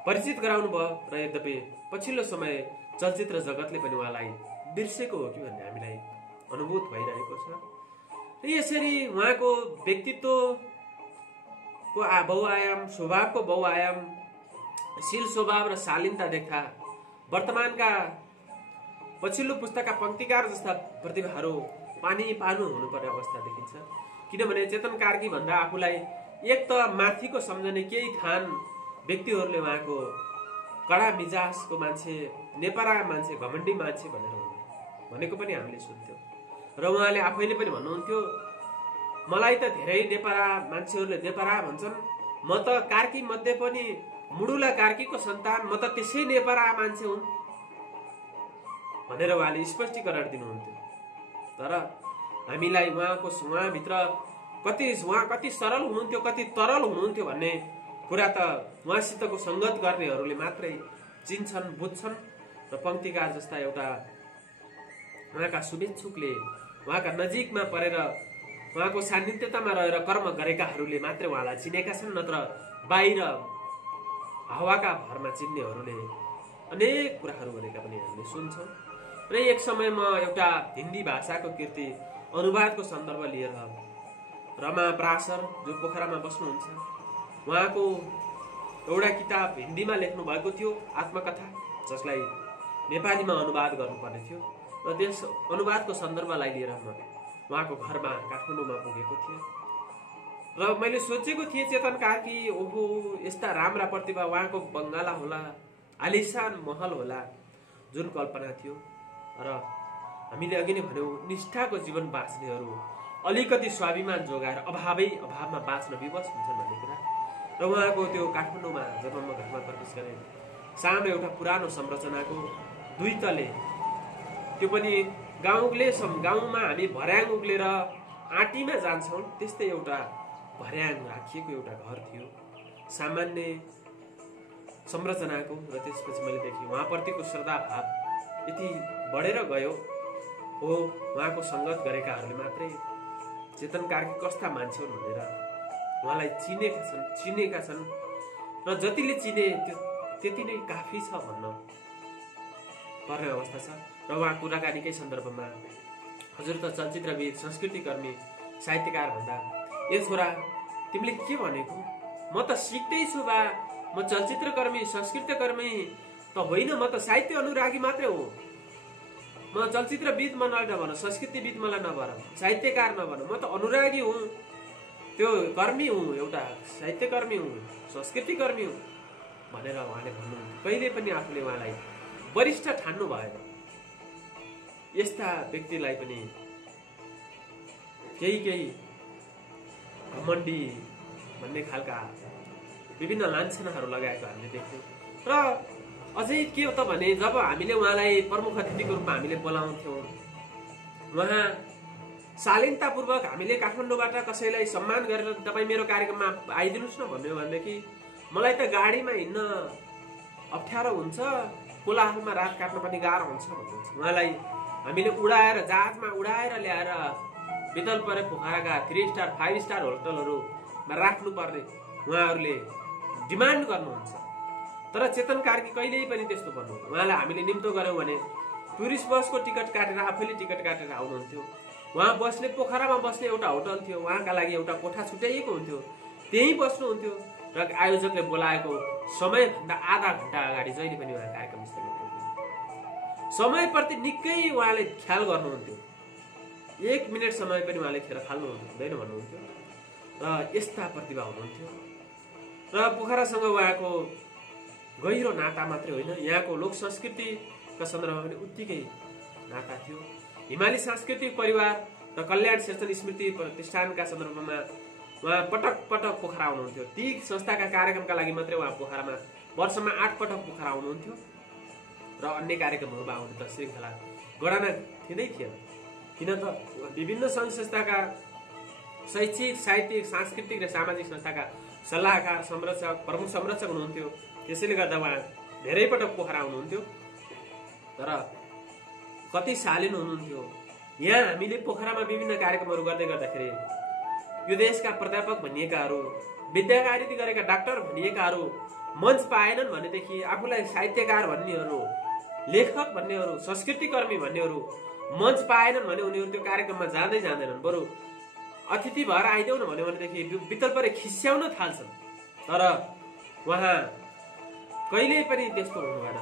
परिचित गराउनु भयो र यद्यपि पछिल्लो समय चलचित्र जगतले पनि उहाँलाई बिर्सेको हो कि भन्ने हामीलाई अनुभूत भइरहेको छ। र यसरी उहाँको व्यक्तित्वको बहुआयाम, स्वभावको बहुआयाम, शील स्वभाव र शालीनता देख्दा वर्तमानका पछिल्लो पुस्ताका पंक्तिकार जस्ता प्रतिभाहरू पानु हुनुपर्ने अवस्था देखिन्छ। किनभने चेतन कार्की भन्दा आफूलाई एक त माथिको सम्झने केही थान व्यक्तिहरूले उहाँको कडा मिजाजको मान्छे, नेपरा मान्छे, घमण्डी मान्छे भनेको पनि हामीले सुन्थ्यौँ र उहाँले आफैले पनि भन्नुहुन्थ्यो, मलाई त धेरै नेपरा मान्छेहरूले नेपरा भन्छन्, म त कार्की मध्ये पनि मुडुला कार्कीको सन्तान, म त त्यसै नेपरा मान्छे हुन् भनेर उहाँले स्पष्टीकरण दिनुहुन्थ्यो। तर हामीलाई उहाँभित्र उहाँ कति सरल हुनुहुन्थ्यो, कति तरल हुनुहुन्थ्यो भन्ने कुरा त उहाँसितको संगत गर्नेहरूले मात्रै चिन्छन्, बुझ्छन् र पंक्तिकार जस्ता एउटा उहाँका शुभेच्छुकले, उहाँका नजिकमा परेर उहाँको सान्निध्यतामा रहेर कर्म गरेकाहरूले मात्रै उहाँलाई चिनेका छन्, नत्र बाहिर हावाका भरमा चिन्नेहरूले अनेक कुराहरू गरेका पनि हामीले सुन्छौँ। र एक समयमा एउटा हिन्दी भाषाको कृति अनुवादको सन्दर्भ लिएर रमा प्रासर जो पोखरामा बस्नुहुन्छ, उहाँको एउटा किताब हिन्दीमा लेख्नु भएको थियो, आत्मकथा, जसलाई नेपालीमा अनुवाद गर्नुपर्ने थियो र त्यस अनुवादको सन्दर्भलाई लिएर म उहाँको घरमा काठमाडौँमा पुगेको थिएँ र मैले सोचेको थिएँ चेतन कार्की, ओहो यस्ता राम्रा प्रतिभा, उहाँको बङ्गाला होला, आलिशान महल होला, जुन कल्पना थियो। र हामीले अघि नै भन्यौँ, निष्ठाको जीवन बाँच्नेहरू अलिकति स्वाभिमान जोगाएर अभावमा बाँच्न विवश हुन्छन् भन्ने कुरा। र उहाँको त्यो काठमाडौँमा जब म घरमा प्रवेश गरेँ, सानो एउटा पुरानो संरचनाको 2 तले, त्यो पनि गाउँमा हामी भर्याङ उक्लेर आँटीमा जान्छौँ त्यस्तै एउटा भर्याङ राखिएको एउटा घर थियो सामान्य संरचनाको। र त्यसपछि मैले देखेँ उहाँप्रतिको श्रद्धा भाव यति बढेर गयो हो। उहाँको सङ्गत गरेकाहरूले मात्रै चेतन कार्की कस्ता मान्छे हुन् भनेर उहाँलाई चिनेका छन् र जतिले चिने त्यति नै काफी छ भन्न पर्ने अवस्था छ। र उहाँ कुराकानीकै सन्दर्भमा हजुर त चलचित्रविद, संस्कृतिकर्मी, साहित्यकार भन्दा ए छोरा तिमीले के भनेको? म त सिक्दैछु बा, म चलचित्रकर्मी संस्कृतिकर्मी त होइन, म त साहित्य अनुरागी मात्रै हो। म चलचित्रविद मलाई नभन, संस्कृतिविद मलाई नभन, साहित्यकार नभन, म त अनुरागी हुँ, त्यो कर्मी हुँ, एउटा साहित्यकर्मी हुँ, संस्कृतिकर्मी हुँ भनेर उहाँले भन्नुहुन्थ्यो। कहिले पनि आफूले उहाँलाई वरिष्ठ ठान्नु भएन। यस्ता व्यक्तिलाई पनि केही घमण्डी भन्ने खालका विभिन्न लान्छनाहरू लगाएको हामीले देख्यौँ। र अझै के हो त भने जब हामीले उहाँलाई प्रमुख अतिथिको रूपमा हामीले बोलाउँथ्यौँ, उहाँ शालीनतापूर्वक हामीले काठमाडौँबाट कसैलाई सम्मान गरेर तपाईँ मेरो कार्यक्रममा आइदिनुहोस् न भन्यो भनेदेखि मलाई त गाडीमा हिँड्न अप्ठ्यारो हुन्छ, कोलाहलमा रात काट्न पनि गाह्रो हुन्छ भन्नुहुन्छ। उहाँलाई हामीले उडाएर जहाजमा उडाएर ल्याएर वितल परे पोखराका 3 स्टार 5 स्टार होटलहरूमा राख्नुपर्ने उहाँहरूले डिमान्ड गर्नुहुन्छ। तर चेतन कार्की कहिल्यै पनि त्यस्तो गर्नुहुन्न। उहाँलाई हामीले निम्तो गऱ्यौँ भने टुरिस्ट बसको टिकट काटेर आफैले टिकट काटेर आउनुहुन्थ्यो। उहाँ बस्ने पोखरामा बस्ने एउटा होटल थियो, उहाँका लागि एउटा कोठा छुट्याइएको हुन्थ्यो, त्यहीँ बस्नुहुन्थ्यो। र आयोजकले बोलाएको समयभन्दा आधा घण्टा अगाडि जहिले पनि उहाँ कार्यक्रम स्थलमा पुग्नुहुन्थ्यो। समयप्रति निकै उहाँले ख्याल गर्नुहुन्थ्यो। 1 मिनट समय पनि उहाँले खेर फाल्नु हुँदैन भन्नुहुन्थ्यो। र यस्ता प्रतिभा हुनुहुन्थ्यो। र पोखरासँग उहाँको गहिरो नाता मात्रै होइन, यहाँको लोक संस्कृतिका सन्दर्भमा पनि उत्तिकै नाता थियो। हिमाली सांस्कृतिक परिवार र कल्याण सिर्जन स्मृति प्रतिष्ठानका सन्दर्भमा उहाँ पटक पटक पोखरा आउनुहुन्थ्यो। ती संस्थाका कार्यक्रमका लागि मात्रै उहाँ पोखरामा वर्षमा 8 पटक पोखरा आउनुहुन्थ्यो। र अन्य कार्यक्रमहरूमा आउने त श्रृङ्खला गणना थिँदै थिएन। किन त विभिन्न सङ्घ संस्थाका शैक्षिक, साहित्यिक, सांस्कृतिक र सामाजिक संस्थाका सल्लाहकार, संरक्षक, प्रमुख संरक्षक हुनुहुन्थ्यो। त्यसैले गर्दा उहाँ धेरै पटक पोखरा आउनुहुन्थ्यो। तर कति शालीन हुनुहुन्थ्यो। यहाँ हामीले पोखरामा विभिन्न कार्यक्रमहरू गर्दै गर्दाखेरि यो देशका प्राध्यापक भनिएकाहरू, विद्याकारिता गरेका डाक्टर भनिएकाहरू मञ्च पाएनन् भनेदेखि आफूलाई साहित्यकार भन्नेहरू, लेखक भन्नेहरू, संस्कृतिकर्मी भन्नेहरू मञ्च पाएनन् भने उनीहरू त्यो कार्यक्रममा जाँदैनन्। बरु अतिथि भएर आइदेऊ न भन्यो भनेदेखि वितल परे खिस्याउन थाल्छन्। तर उहाँ कहिल्यै पनि त्यस्तो हुनु भएन।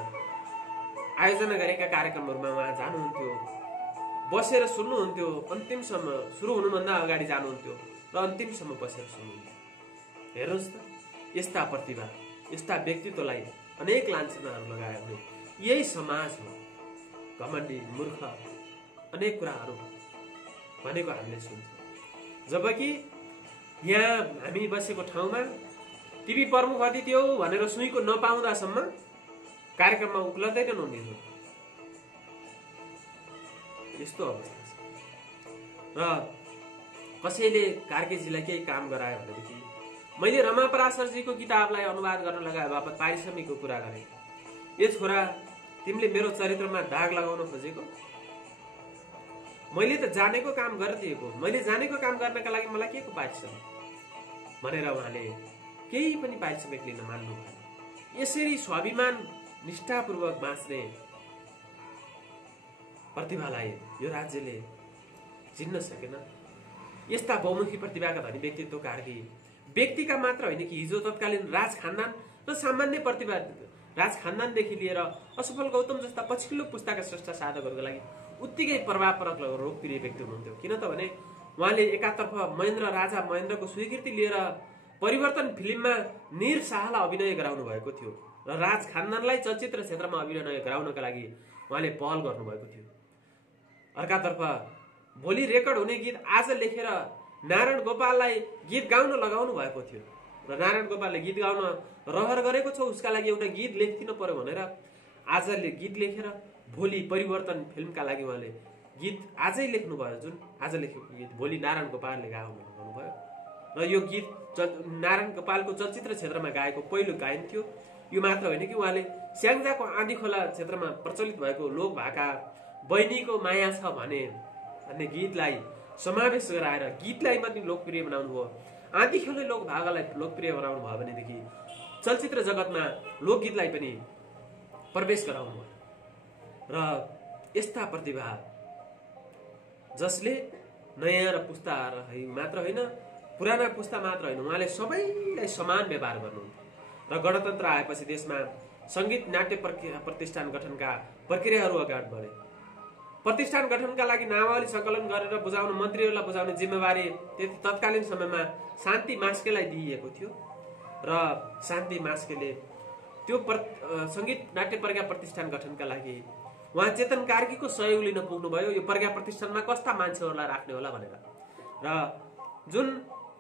आयोजना गरेका कार्यक्रमहरूमा उहाँ जानुहुन्थ्यो, बसेर सुन्नुहुन्थ्यो, अन्तिमसम्म सुरु हुनुभन्दा अगाडि जानुहुन्थ्यो र अन्तिमसम्म बसेर सुन्नुहुन्थ्यो। हेर्नुहोस् त, यस्ता प्रतिभा, यस्ता व्यक्तित्वलाई अनेक लान्छनाहरू लगायो भने यही समाज हो। घमण्डी, मूर्ख, अनेक कुराहरू भनेको हामीले सुन्छौँ। जबकि यहाँ हामी बसेको ठाउँमा टिभी प्रमुख अतिथि हो भनेर सुईको नपाउँदासम्म कार्यक्रममा उपलब्धैनन् उनीहरू। यस्तो अवस्था छ। र कसैले कार्कीजीलाई केही काम गरायो भनेदेखि मैले रमा पराशरजीको किताबलाई अनुवाद गर्न लगाए बापत पारिश्रमिकको कुरा गरेँ। ए छोरा, तिमीले मेरो चरित्रमा दाग लगाउन खोजेको? मैले त जानेको काम गरिदिएको, मैले जानेको काम गर्नका लागि मलाई के को पारिश्रमिक भनेर उहाँले केही पनि पारिश्रमिक लिन मान्नु भएन। यसरी स्वाभिमान निष्ठापूर्वक बाँच्ने प्रतिभालाई यो राज्यले चिन्न सकेन। यस्ता बहुमुखी प्रतिभाका धनी व्यक्तित्व कार्की व्यक्तिका मात्र होइन कि हिजो तत्कालीन राज खानदान र सामान्य प्रतिभा राज खानदानदेखि लिएर असफल गौतम जस्ता पछिल्लो पुस्ताका श्रेष्ठ साधकहरूको लागि उत्तिकै प्रभावपरक लोकप्रिय व्यक्ति हुनुहुन्थ्यो। किन त भने उहाँले एकातर्फ राजा महेन्द्रको स्वीकृति लिएर परिवर्तन फिल्ममा निर शाहलाई अभिनय गराउनु भएको थियो र राज खानदानलाई चलचित्र क्षेत्रमा अभिनय गराउनका लागि उहाँले पहल गर्नुभएको थियो। अर्कातर्फ भोलि रेकर्ड हुने गीत आज लेखेर नारायण गोपाललाई गीत गाउन लगाउनु भएको थियो र नारायण गोपालले गीत गाउन रहर गरेको छ, उसका लागि एउटा गीत लेखिदिनु पर्यो भनेर आजले गीत लेखेर भोलि परिवर्तन फिल्मका लागि उहाँले गीत आजै लेख्नुभयो, जुन आज लेखेको गीत भोलि नारायण गोपालले गाउनुभयो र यो गीत नारायण गोपालको चलचित्र क्षेत्रमा गाएको पहिलो गायन थियो। यो मात्र होइन कि उहाँले स्याङ्जाको आँधी खोला क्षेत्रमा प्रचलित भएको लोक भाका बहिनीको माया छ भन्ने गीतलाई समावेश गराएर गीतलाई पनि लोकप्रिय बनाउनु भयो। आँधी खोला लोक भाकालाई लोकप्रिय बनाउनु भयो भनेदेखि चलचित्र जगतमा लोकगीतलाई पनि प्रवेश गराउनु भयो। र यस्ता प्रतिभा जसले नयाँ र पुस्ता मात्र होइन, पुराना पुस्ता मात्र होइन, उहाँले सबैलाई समान व्यवहार गर्नुहुन्थ्यो। र गणतन्त्र आएपछि देशमा सङ्गीत नाट्य प्रतिष्ठान गठनका प्रक्रियाहरू अगाडि बढे। प्रतिष्ठान गठनका लागि नामावली सङ्कलन गरेर बुझाउन मन्त्रीहरूलाई बुझाउने जिम्मेवारी त्यति तत्कालीन समयमा शान्ति मास्केलाई दिइएको थियो र शान्ति मास्केले त्यो सङ्गीत नाट्य प्रज्ञा प्रतिष्ठान गठनका लागि उहाँ चेतन कार्कीको सहयोग लिन पुग्नुभयो। यो प्रज्ञा प्रतिष्ठानमा कस्ता मान्छेहरूलाई राख्ने होला भनेर। र जुन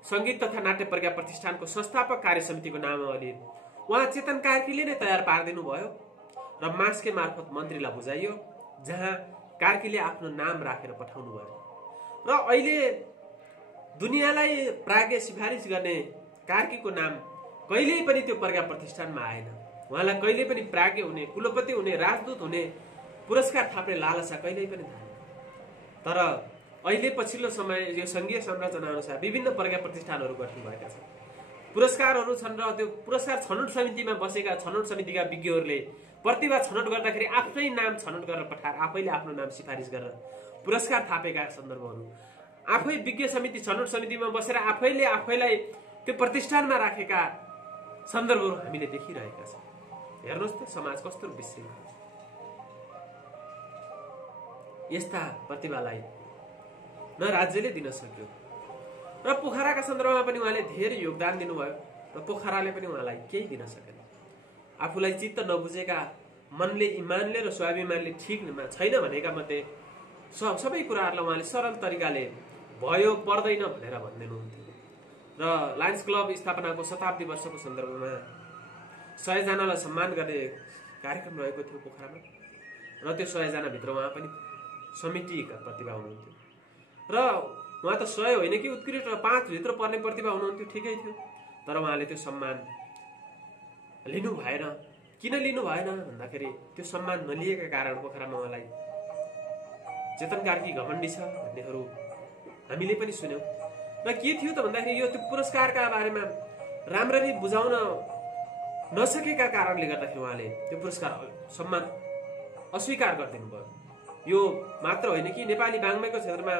सङ्गीत तथा नाट्य प्रज्ञा प्रतिष्ठानको संस्थापक कार्य समितिको नामावली उहाँ चेतन कार्कीले नै तयार पारिदिनु भयो र मास्के मार्फत मन्त्रीलाई बुझाइयो, जहाँ कार्कीले आफ्नो नाम राखेर पठाउनु भयो। र अहिले दुनियाँलाई प्राज्ञ सिफारिस गर्ने कार्कीको नाम कहिल्यै पनि त्यो प्रज्ञा प्रतिष्ठानमा आएन। उहाँलाई कहिल्यै पनि प्राज्ञ हुने, कुलपति हुने, राजदूत हुने पुरस्कार थाप्ने लालसा कहिल्यै पनि थिएन। तर अहिले पछिल्लो समय यो सङ्घीय संरचना अनुसार विभिन्न प्रज्ञा प्रतिष्ठानहरू गठन भएका छन्, पुरस्कारहरू छन् र त्यो पुरस्कार छनौट समितिमा बसेका छनौट समितिका विज्ञहरूले प्रतिभा छनौट गर्दाखेरि आफ्नै नाम छनौट गरेर पठाएर आफैले आफ्नो नाम सिफारिस गरेर पुरस्कार थापेका सन्दर्भहरू, आफै विज्ञ समिति छनौट समितिमा बसेर आफैले आफैलाई त्यो प्रतिष्ठानमा राखेका सन्दर्भहरू हामीले देखिरहेका छौँ। हेर्नुहोस् त समाज कस्तो विश्रृङ्खल छ। यस्ता प्रतिभालाई न राज्यले दिन सक्यो र पोखराका सन्दर्भमा पनि उहाँले धेरै योगदान दिनुभयो र पोखराले पनि उहाँलाई केही दिन सकेन। आफूलाई चित्त नबुझेका, मनले, इमानले र स्वाभिमानले ठिक छैन भनेका मध्ये सबै कुराहरूलाई उहाँले सरल तरिकाले भयो पर्दैन भनेर भनिदिनुहुन्थ्यो। र लायन्स क्लब स्थापनाको शताब्दी वर्षको सन्दर्भमा 100 जनालाई सम्मान गर्ने कार्यक्रम रहेको थियो पोखरामा र त्यो 100 जनाभित्र उहाँ पनि समितिका प्रतिभा हुनुहुन्थ्यो। र उहाँ त 100 होइन कि उत्कृष्ट 5 भित्र पर्ने प्रतिभा हुनुहुन्थ्यो, ठिकै थियो। तर उहाँले त्यो सम्मान लिनु भएन। किन लिनु भएन भन्दाखेरि त्यो सम्मान नलिएका कारण पोखरामा उहाँलाई चेतन कार्की घमण्डी छ भन्नेहरू हामीले पनि सुन्यौँ। र के थियो त भन्दाखेरि यो त्यो पुरस्कारका बारेमा राम्ररी बुझाउन नसकेका कारणले गर्दाखेरि उहाँले त्यो पुरस्कार सम्मान अस्वीकार गरिदिनु भयो। यो मात्र होइन कि नेपाली वाङ्मयको क्षेत्रमा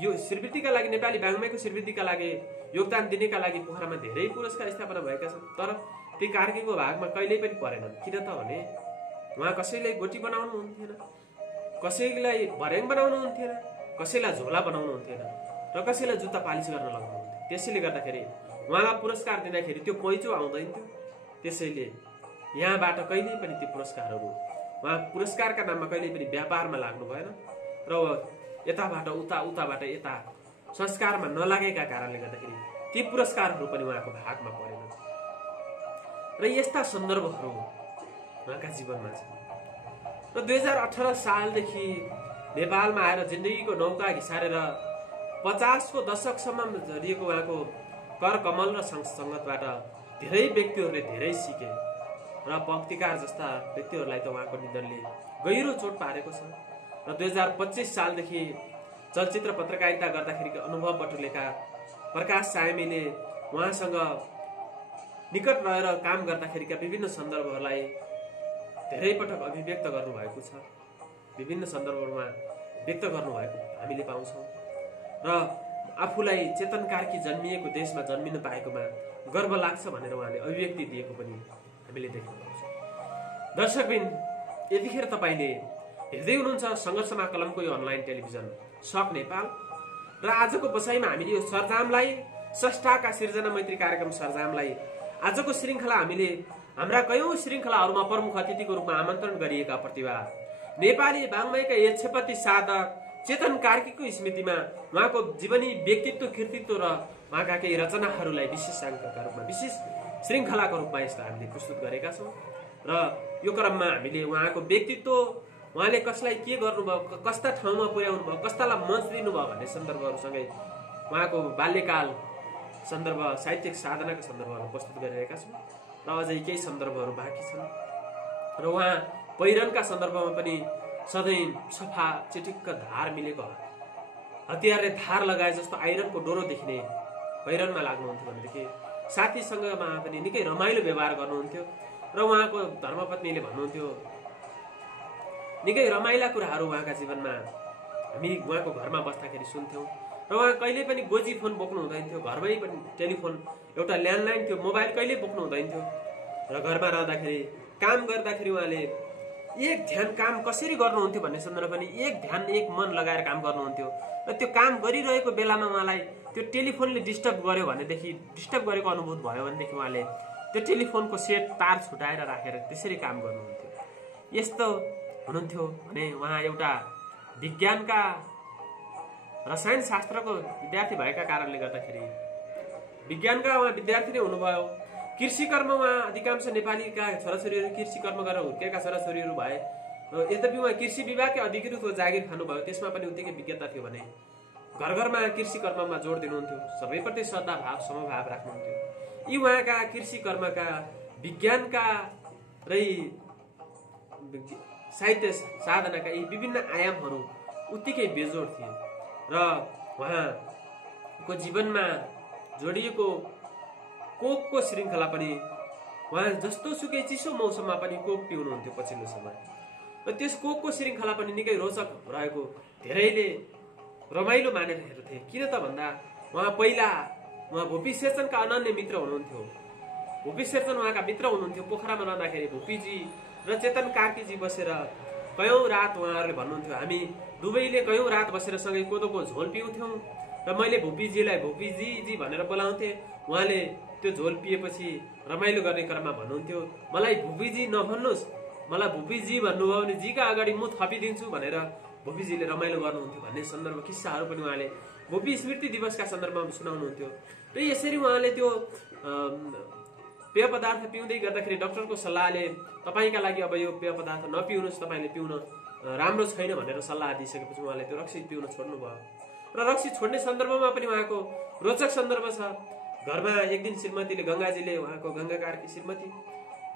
यो श्रीवृद्धिका लागि, नेपाली वाङ्मयको श्रीवृद्धिका लागि योगदान दिनेका लागि पोखरामा धेरै पुरस्कार स्थापना भएका छन्। तर ती कार्कीको भागमा कहिल्यै पनि परेनन्। किन त भने उहाँ कसैलाई गोटी बनाउनु हुन्थेन, कसैलाई भर्याङ बनाउनु हुन्थेन, कसैलाई झोला बनाउनु हुन्थेन र कसैलाई जुत्ता पालिस गर्न लगाउनुहुन्थ्यो। त्यसैले गर्दाखेरि उहाँलाई पुरस्कार दिँदाखेरि त्यो पैँचो आउँदैन थियो। त्यसैले यहाँबाट कहिल्यै पनि ती पुरस्कारहरू, उहाँ पुरस्कारका नाममा कहिल्यै पनि व्यापारमा लाग्नु भएन र यताबाट उता, उताबाट यता संस्कारमा नलागेका कारणले गर्दाखेरि ती पुरस्कारहरू पनि उहाँको भागमा परेन। र यस्ता सन्दर्भहरू उहाँका जीवनमा छन्। र 2018 सालदेखि नेपालमा आएर जिन्दगीको नौका घिसारेर 50 को दशकसम्म झरिएको उहाँको कर कमल र सङ्गतबाट धेरै व्यक्तिहरूले धेरै सिके र पक्तिकार जस्ता व्यक्तिहरूलाई त उहाँको निधनले गहिरो चोट पारेको छ। र 2025 सालदेखि चलचित्र पत्रकारिता गर्दाखेरिको अनुभव बटुलेका प्रकाश सायमीले उहाँसँग निकट रहेर काम गर्दाखेरिका विभिन्न सन्दर्भहरूलाई धेरै पटक अभिव्यक्त गर्नुभएको छ, विभिन्न सन्दर्भहरूमा व्यक्त गर्नुभएको हामीले पाउँछौँ। र आफूलाई चेतन कार्की जन्मिएको देशमा जन्मिन पाएकोमा गर्व लाग्छ भनेर उहाँले अभिव्यक्ति दिएको पनि हामीले देख्न पाउँछौँ। दर्शकबिन, यतिखेर तपाईँले हेर्दै हुनुहुन्छ सङ्घर्षमा कलमको यो अनलाइन टेलिभिजन सक नेपाल र आजको बसाइमा हामीले यो सरजामलाई, स्रष्टाका सिर्जना मैत्री कार्यक्रम सरजामलाई आजको श्रृङ्खला हामीले हाम्रा कयौं श्रृङ्खलाहरूमा प्रमुख अतिथिको रूपमा आमन्त्रण गरिएका प्रतिभा नेपाली वाङ्मयका यक्षपति साधक चेतन कार्कीको स्मृतिमा उहाँको जीवनी, व्यक्तित्व, कृतित्व र उहाँका केही रचनाहरूलाई विशेषाङ्कका रूपमा, विशेष श्रृङ्खलाको रूपमा यसलाई हामीले प्रस्तुत गरेका छौँ। र यो क्रममा हामीले उहाँको व्यक्तित्व, उहाँले कसलाई के गर्नुभयो, कस्ता ठाउँमा पुर्याउनु भयो, कस्तालाई मञ्च दिनुभयो भन्ने सन्दर्भहरूसँगै उहाँको बाल्यकाल सन्दर्भ, साहित्यिक साधनाका सन्दर्भहरू प्रस्तुत गरिरहेका छौँ र अझै केही सन्दर्भहरू बाँकी छन्। र उहाँ पहिरनका सन्दर्भमा पनि सधैँ सफा चिटिक्क धार मिलेको हतियारले धार लगाए जस्तो आइरनको डोरो देखिने पहिरनमा लाग्नुहुन्थ्यो भनेदेखि साथीसँगमा पनि निकै रमाइलो व्यवहार गर्नुहुन्थ्यो। र उहाँको धर्मपत्नीले भन्नुहुन्थ्यो निकै रमाइला कुराहरू उहाँका जीवनमा हामी उहाँको घरमा बस्दाखेरि सुन्थ्यौँ। र उहाँ कहिले पनि गोजी फोन बोक्नु हुँदैन थियो, घरमै पनि टेलिफोन एउटा ल्यान्डलाइन थियो, मोबाइल कहिले बोक्नु हुँदैन थियो। र घरमा रहँदाखेरि काम गर्दाखेरि उहाँले एक ध्यान काम कसरी गर्नुहुन्थ्यो भन्ने सन्दर्भ पनि एक ध्यान एक मन लगाएर काम गर्नुहुन्थ्यो। र त्यो काम गरिरहेको बेलामा उहाँलाई त्यो टेलिफोनले डिस्टर्ब गर्यो भनेदेखि, डिस्टर्ब गरेको अनुभूत भयो भनेदेखि उहाँले त्यो टेलिफोनको सेट तार छुटाएर राखेर त्यसरी काम गर्नुहुन्थ्यो। यस्तो हुनुहुन्थ्यो भने उहाँ एउटा विज्ञानका रसायन शास्त्रको विद्यार्थी भएका कारणले गर्दाखेरि विज्ञानका उहाँ विद्यार्थी नै हुनुभयो। कृषि कर्म उहाँ अधिकांश नेपालीका छोराछोरीहरू कृषि कर्म गरेर हुर्केका छोराछोरीहरू भए। यद्यपि उहाँ कृषि विभागकै अधिकृत जागिर खानुभयो, त्यसमा पनि उत्तिकै विज्ञता थियो भने घर घरमा कृषि कर्ममा जोड दिनुहुन्थ्यो, सबैप्रति श्रद्धाभाव समभाव राख्नुहुन्थ्यो। यी उहाँका कृषि कर्मका विज्ञानका र साहित्य साधनाका यी विभिन्न आयामहरू उत्तिकै बेजोड थिए। र उहाँको जीवनमा जोडिएको कोकको श्रृङ्खला पनि उहाँ जस्तो सुकै चिसो मौसममा पनि कोक पिउनुहुन्थ्यो पछिल्लो समय। र त्यस कोकको श्रृङ्खला पनि निकै रोचक रहेको धेरैले रमाइलो मानेर हेर्थे। किन त भन्दा उहाँ भुपी शेरचनका अनन्य मित्र हुनुहुन्थ्यो। भुपी शेरचन उहाँका मित्र हुनुहुन्थ्यो। पोखरामा रहँदाखेरि भुपीजी र चेतन कार्कीजी बसेर कयौं रात उहाँहरूले भन्नुहुन्थ्यो हामी दुवैले कयौं रात बसेर सँगै कोदोको झोल पिउँथ्यौँ। र मैले भुपीजीलाई भुपीजी भनेर बोलाउँथेँ। उहाँले त्यो झोल पिएपछि रमाइलो गर्ने क्रममा भन्नुहुन्थ्यो मलाई भुपीजी नभन्नुहोस्, मलाई भुपीजी भन्नुभयो भने जीका अगाडि म थपिदिन्छु भनेर भुपीजीले रमाइलो गर्नुहुन्थ्यो भन्ने सन्दर्भ किस्साहरू पनि उहाँले भुपी स्मृति दिवसका सन्दर्भमा सुनाउनुहुन्थ्यो। र यसरी उहाँले त्यो पेय पदार्थ पिउँदै गर्दाखेरि डाक्टरको सल्लाहले तपाईँका लागि अब यो पेय पदार्थ नपिउनुहोस्, तपाईँले पिउन राम्रो छैन भनेर सल्लाह दिइसकेपछि उहाँले त्यो रक्सी पिउन छोड्नुभयो। र रक्सी छोड्ने सन्दर्भमा पनि उहाँको रोचक सन्दर्भ छ। घरमा एक दिन श्रीमतीले गङ्गाजीले उहाँको गङ्गा कार्की श्रीमती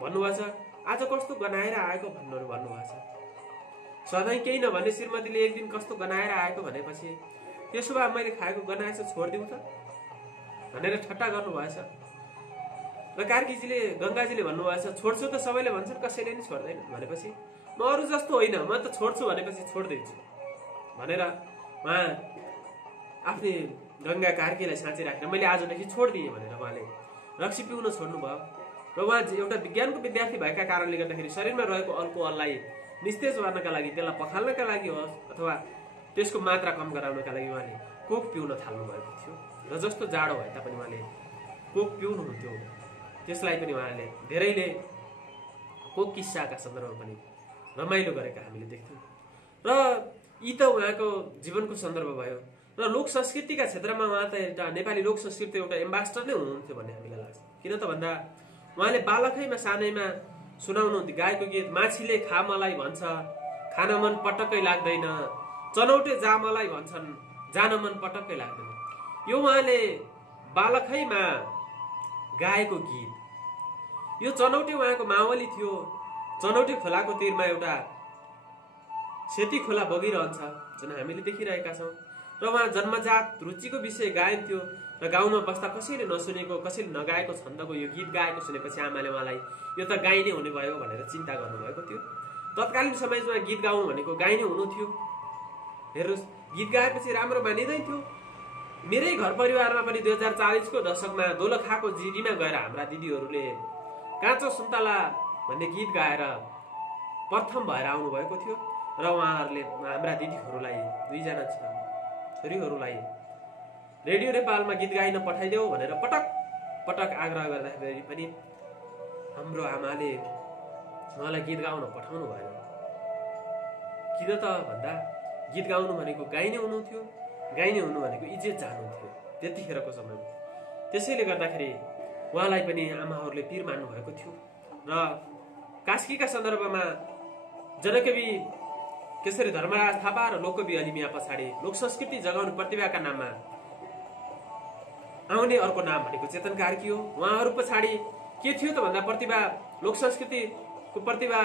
भन्नुभएको छ आज कस्तो गनाएर आएको भन्नुभएको छ। सधैँ केही नभने श्रीमतीले एक दिन कस्तो गनाएर आएको भनेपछि त्यसो भए मैले खाएको गनाएछ छोडिदिउँ त भनेर ठट्टा गर्नुभएछ। र कार्कीजीले गङ्गाजीले भन्नुभएछ छोड्छु त सबैले भन्छन् कसैले नि छोड्दैन भनेपछि म अरू जस्तो होइन, म त छोड्छु भनेपछि छोडिदिन्छु भनेर उहाँ आफ्नै गङ्गा कार्कीलाई साँची राखेर मैले आजदेखि छोडिदिएँ भनेर उहाँले रक्सी पिउन छोड्नुभयो। र उहाँ एउटा विज्ञानको विद्यार्थी भएका कारणले गर्दाखेरि शरीरमा रहेको अल्कोहललाई निस्तेज गर्नका लागि, त्यसलाई पखाल्नका लागि होस् अथवा त्यसको मात्रा कम गराउनका लागि उहाँले कोक पिउन थाल्नु भएको थियो। र जस्तो जाडो भए तापनि उहाँले कोक पिउनुहुन्थ्यो। त्यसलाई पनि उहाँले धेरैले कोक किस्साका सन्दर्भमा पनि रमाइलो गरेका हामीले देख्थ्यौँ। र यी त उहाँको जीवनको सन्दर्भ भयो। र लोक संस्कृतिका क्षेत्रमा उहाँ त एउटा नेपाली लोक संस्कृति एउटा एम्बासडर नै हुनुहुन्थ्यो भन्ने हामीलाई लाग्छ। किन त भन्दा उहाँले बालकैमा सानैमा सुनाउनुहुन्थ्यो गाएको गीत माछीले खा मलाई भन्छ खान मन पटक्कै लाग्दैन, चनौटे जा मलाई भन्छन् जान मन पटक्कै लाग्दैन। यो उहाँले बालकैमा गाएको गीत। यो चनौटे उहाँको मावली थियो। चनौटे खोलाको तीरमा एउटा सेती खोला बगिरहन्छ जुन हामीले देखिरहेका छौँ। र उहाँ जन्मजात रुचिको विषय गाइन्थ्यो। र गाउँमा बस्दा कसैले नसुनेको कसैले नगाएको छन्दको यो गीत गाएको सुनेपछि आमाले उहाँलाई यो त गाइने हुने भयो भनेर चिन्ता गर्नुभएको थियो। तत्कालीन समयमा गीत गाउँ भनेको गाइने हुनु थियो। हेर्नुहोस् गीत गाएपछि राम्रो मानिँदैन थियो। मेरै घर परिवारमा पनि 2040 को दशकमा दोलखाको जिरीमा गएर हाम्रा दिदीहरूले काँचो सुन्तला भन्ने गीत गाएर प्रथम भएर आउनुभएको थियो। र उहाँहरूले हाम्रा दिदीहरूलाई दुईजना छोरीहरूलाई रेडियो नेपालमा गीत गाइन पठाइदेऊ भनेर पटक पटक आग्रह गर्दाखेरि पनि हाम्रो आमाले उहाँलाई गीत गाउन पठाउनु भएन। किन त भन्दा गीत गाउनु भनेको गाइने हुनु थियो। गाइने हुनु भनेको इज्जत जानु थियो त्यतिखेरको समयमा। त्यसैले गर्दाखेरि उहाँलाई पनि आमाहरूले पीर मान्नु भएको थियो। र कास्कीका सन्दर्भमा जनकवि केशरी धर्मराज थापा र लोककवि अलिमिया पछाडि लोक संस्कृति जगाउने प्रतिभाका नाममा आउने अर्को नाम भनेको चेतन कार्की हो। उहाँहरू पछाडि के थियो त भन्दा प्रतिभा लोक संस्कृतिको प्रतिभा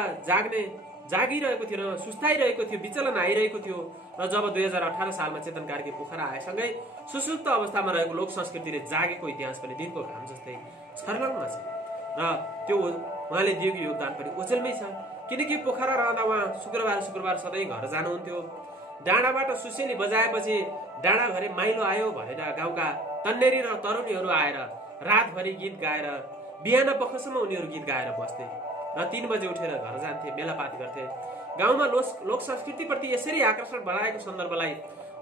जागिरहेको थियो र सुस्ताइरहेको थियो, विचलन आइरहेको थियो। र जब 2018 सालमा चेतन कार्की पोखरा आएसँगै सुसुप्त अवस्थामा रहेको लोक संस्कृतिले जागेको इतिहास पनि दिनको घाम जस्तै छर्लङ्ग छ र त्यो उहाँले दिएको योगदान पनि ओझेलमै छ। किनकि पोखरा रहँदा उहाँ शुक्रबार सधैँ घर जानुहुन्थ्यो। डाँडाबाट सुसेली बजाएपछि डाँडा घरे माइलो आयो भनेर गाउँका तन्नेरी र तरुणीहरू आएर रातभरि गीत गाएर बिहान पखसम्म उनीहरू गीत गाएर बस्थे र 3 बजे उठेर घर जान्थे, मेलापात गर्थे। गाउँमा लोक संस्कृतिप्रति यसरी आकर्षण बढाएको सन्दर्भलाई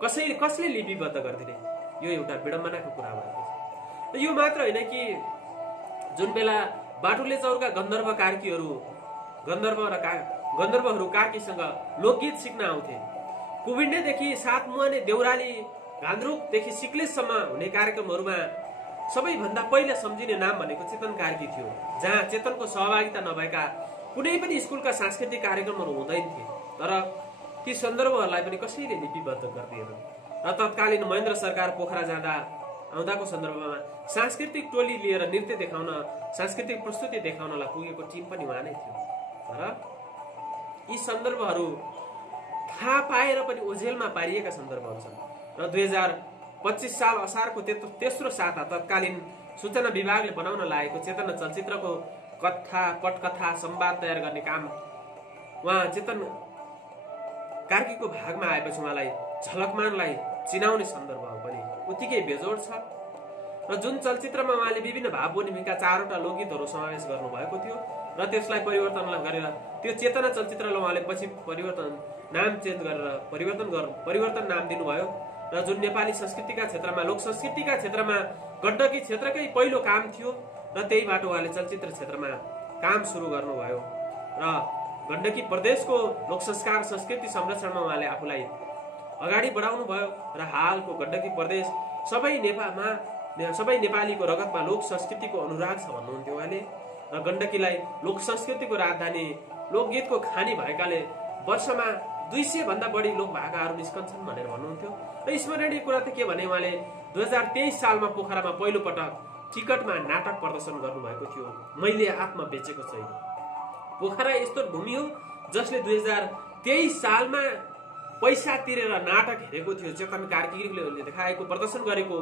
कसले लिपिबद्ध गरिदिने, यो एउटा विडम्बनाको कुरा भएको छ। यो मात्र होइन कि जुन बेला बाटुले चौरका गन्धर्वहरू कार्कीसँग लोकगीत सिक्न आउँथे, कुविन्डेदेखि सातमुहाने देउराली घान्द्रुकदेखि सिक्लेससम्म हुने कार्यक्रमहरूमा सबैभन्दा पहिला सम्झिने नाम भनेको चेतन कार्की थियो, जहाँ चेतनको सहभागिता नभएका कुनै पनि स्कुलका सांस्कृतिक कार्यक्रमहरू हुँदैन थिए। तर ती सन्दर्भहरूलाई पनि कसैले लिपिबद्ध गर्दिएन र तत्कालीन महेन्द्र सरकार पोखरा आउँदाको सन्दर्भमा सांस्कृतिक टोली लिएर नृत्य देखाउन, सांस्कृतिक प्रस्तुति देखाउनलाई पुगेको टिम पनि उहाँ नै थियो। तर यी सन्दर्भहरू थाहा पाएर पनि ओझेलमा पारिएका सन्दर्भहरू छन् र 2025 साल असारको तेस्रो साता तत्कालीन सूचना विभागले बनाउन लागेको चेतना चलचित्रको कथा, पटकथा, संवाद तयार गर्ने काम उहाँ चेतन कार्कीको भागमा आएपछि उहाँलाई झलकमानलाई चिनाउने सन्दर्भ पनि उत्तिकै बेजोड छ। र जुन चलचित्रमा उहाँले विभिन्न भाव भूमिका 4वटा लोकगीतहरू समावेश गर्नुभएको थियो र त्यसलाई परिवर्तन गरेर त्यो चेतना चलचित्रलाई उहाँले पछि नाम चेन्ज गरेर परिवर्तन नाम दिनुभयो र जुन नेपाली संस्कृतिका क्षेत्रमा, लोक संस्कृतिका क्षेत्रमा गण्डकी क्षेत्रकै पहिलो काम थियो र त्यहीबाट उहाँले चलचित्र क्षेत्रमा काम सुरु गर्नुभयो र गण्डकी प्रदेशको लोक संस्कार संस्कृति संरक्षणमा उहाँले आफूलाई अगाडि बढाउनु भयो र हालको गण्डकी प्रदेश सबै नेपालीको रगतमा लोक संस्कृतिको अनुराग छ भन्नुहुन्थ्यो उहाँले र गण्डकीलाई लोक संस्कृतिको राजधानी, लोकगीतको खानी भएकाले वर्षमा 200 भन्दा बढी लोक भाकाहरू निस्कन्छन् भनेर भन्नुहुन्थ्यो। र स्मरणीय कुरा त के भने उहाँले 2023 सालमा पोखरामा पहिलो पटक टिकटमा नाटक प्रदर्शन गर्नुभएको थियो, मैले आत्मा बेचेको छैन। पोखरा यस्तो भूमि हो जसले 2023 सालमा पैसा तिरेर नाटक हेरेको थियो। चेतन कार्कीले देखाएको प्रदर्शन गरेको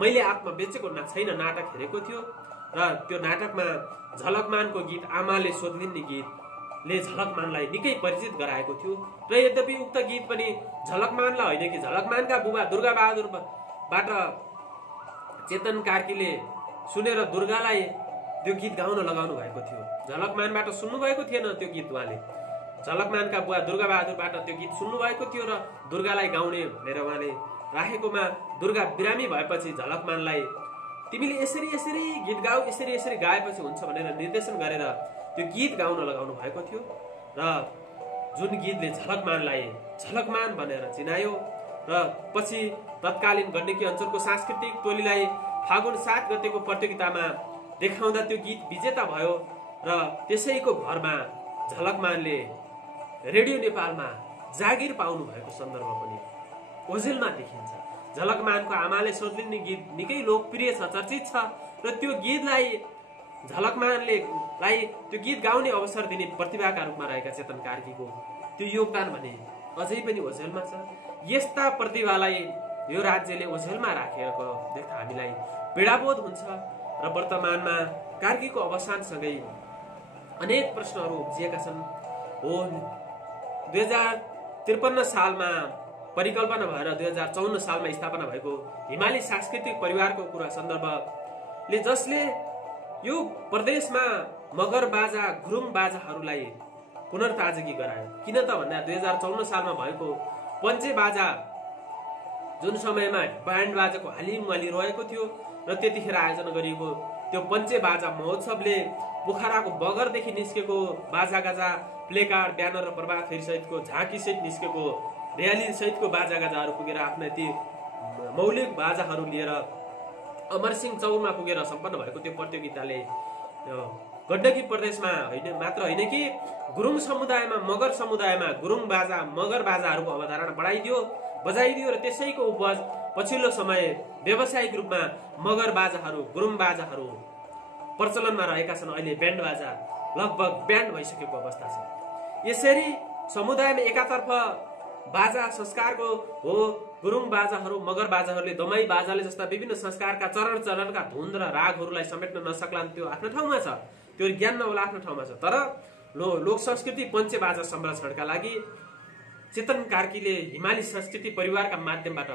मैले आत्मा बेचेको छैन नाटक हेरेको थियो र त्यो नाटकमा झलकमानको गीत आमाले सोध्लिन्ने गीतले झलकमानलाई निकै परिचित गराएको थियो र यद्यपि उक्त गीत पनि झलकमानलाई होइन कि झलकमानका बुबा दुर्गाबहादुरबाट चेतन कार्कीले सुनेर दुर्गालाई त्यो गीत गाउन लगाउनु भएको थियो। झलकमानबाट सुन्नु भएको थिएन त्यो गीत, उहाँले झलकमानका बुबा दुर्गाबहादुरबाट त्यो गीत सुन्नु भएको थियो र दुर्गालाई गाउने भनेर उहाँले राखेकोमा दुर्गा बिरामी भएपछि झलकमानलाई तिमीले यसरी गीत गाऊ, यसरी गाएपछि हुन्छ भनेर निर्देशन गरेर त्यो गीत गाउन लगाउनु भएको थियो र जुन गीतले झलकमानलाई झलकमान भनेर चिनायो र पछि तत्कालीन गण्डकी अञ्चलको सांस्कृतिक टोलीलाई फागुन 7 गतेको प्रतियोगितामा देखाउँदा त्यो गीत विजेता भयो र त्यसैको भरमा झलकमानले रेडियो नेपालमा जागिर पाउनु भएको सन्दर्भ पनि ओझेलमा देखिन्छ। झलकमानको आमाले सोध्लिन्ने गीत निकै लोकप्रिय छ, चर्चित छ र त्यो गीतलाई झलकमानले त्यो गीत गाउने अवसर दिने प्रतिभाका रूपमा रहेका चेतन कार्कीको त्यो योगदान भने अझै पनि ओझेलमा छ। यस्ता प्रतिभालाई यो राज्यले ओझेलमा राखेको देख्दा हामीलाई पीडाबोध हुन्छ र वर्तमानमा कार्कीको अवसानसँगै अनेक प्रश्नहरू उब्जिएका छन्। हो 2053 सालमा परिकल्पना भएर 2054 सालमा स्थापना भएको हिमाली सांस्कृतिक परिवारको कुरा सन्दर्भले जसले यो प्रदेशमा मगर बाजा, घुरुङ बाजाहरूलाई पुनर्ताजगी गरायो। किन त भन्दा 2054 सालमा भएको पञ्चे बाजा जुन समयमा ब्यान्ड बाजाको हालिमुहाली रहेको थियो र त्यतिखेर आयोजना गरिएको त्यो पञ्चे बाजा महोत्सवले पोखराको बगरदेखि निस्केको बाजागाजा, प्लेकार्ड, ब्यानर र प्रभात फेरी सहितको झाँकी सहित निस्केको र्याली सहितको बाजागाजाहरू पुगेर आफ्ना ती मौलिक बाजाहरू लिएर अमरसिंह चौरमा पुगेर सम्पन्न भएको त्यो प्रतियोगिताले गण्डकी प्रदेशमा मात्र होइन कि गुरुङ समुदायमा, मगर समुदायमा गुरुङ बाजा, मगर बाजाहरूको अवधारणा बजाइदियो र त्यसैको उपज पछिल्लो समय व्यावसायिक रूपमा मगर बाजाहरू, गुरुङ बाजाहरू प्रचलनमा रहेका छन्। अहिले ब्यान्ड बाजा लगभग ब्यान्ड भइसकेको अवस्था छ। यसरी समुदायमा एकातर्फ बाजा संस्कारको हो, गुरुङ बाजाहरू, मगर बाजाहरूले दमाई बाजाले जस्ता विभिन्न संस्कारका चरणका धुन र रागहरूलाई समेट्न नसक्लान्, त्यो आफ्नो ठाउँमा छ, त्यो ज्ञान नहोला आफ्नो ठाउँमा छ। तर लोक संस्कृति पञ्चे बाजा संरक्षणका लागि चेतन कार्कीले हिमाली संस्कृति परिवारका माध्यमबाट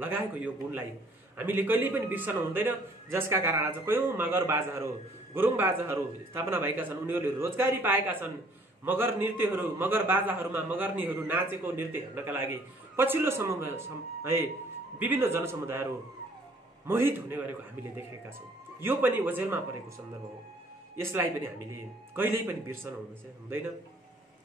लगाएको यो गुणलाई हामीले कहिल्यै पनि बिर्सन हुँदैन, जसका कारण आज कयौं मगर बाजाहरू, गुरुङ बाजाहरू स्थापना भएका छन्। उनीहरूले रोजगारी पाएका छन्। मगर नृत्यहरू, मगर बाजाहरूमा मगर्नीहरू नाचेको नृत्य हेर्नका लागि पछिल्लो समय विभिन्न जनसमुदायहरू मोहित हुने गरेको हामीले देखेका छौँ। यो पनि ओझेलमा परेको सन्दर्भ हो। यसलाई पनि हामीले कहिल्यै पनि बिर्सन हुँदैन।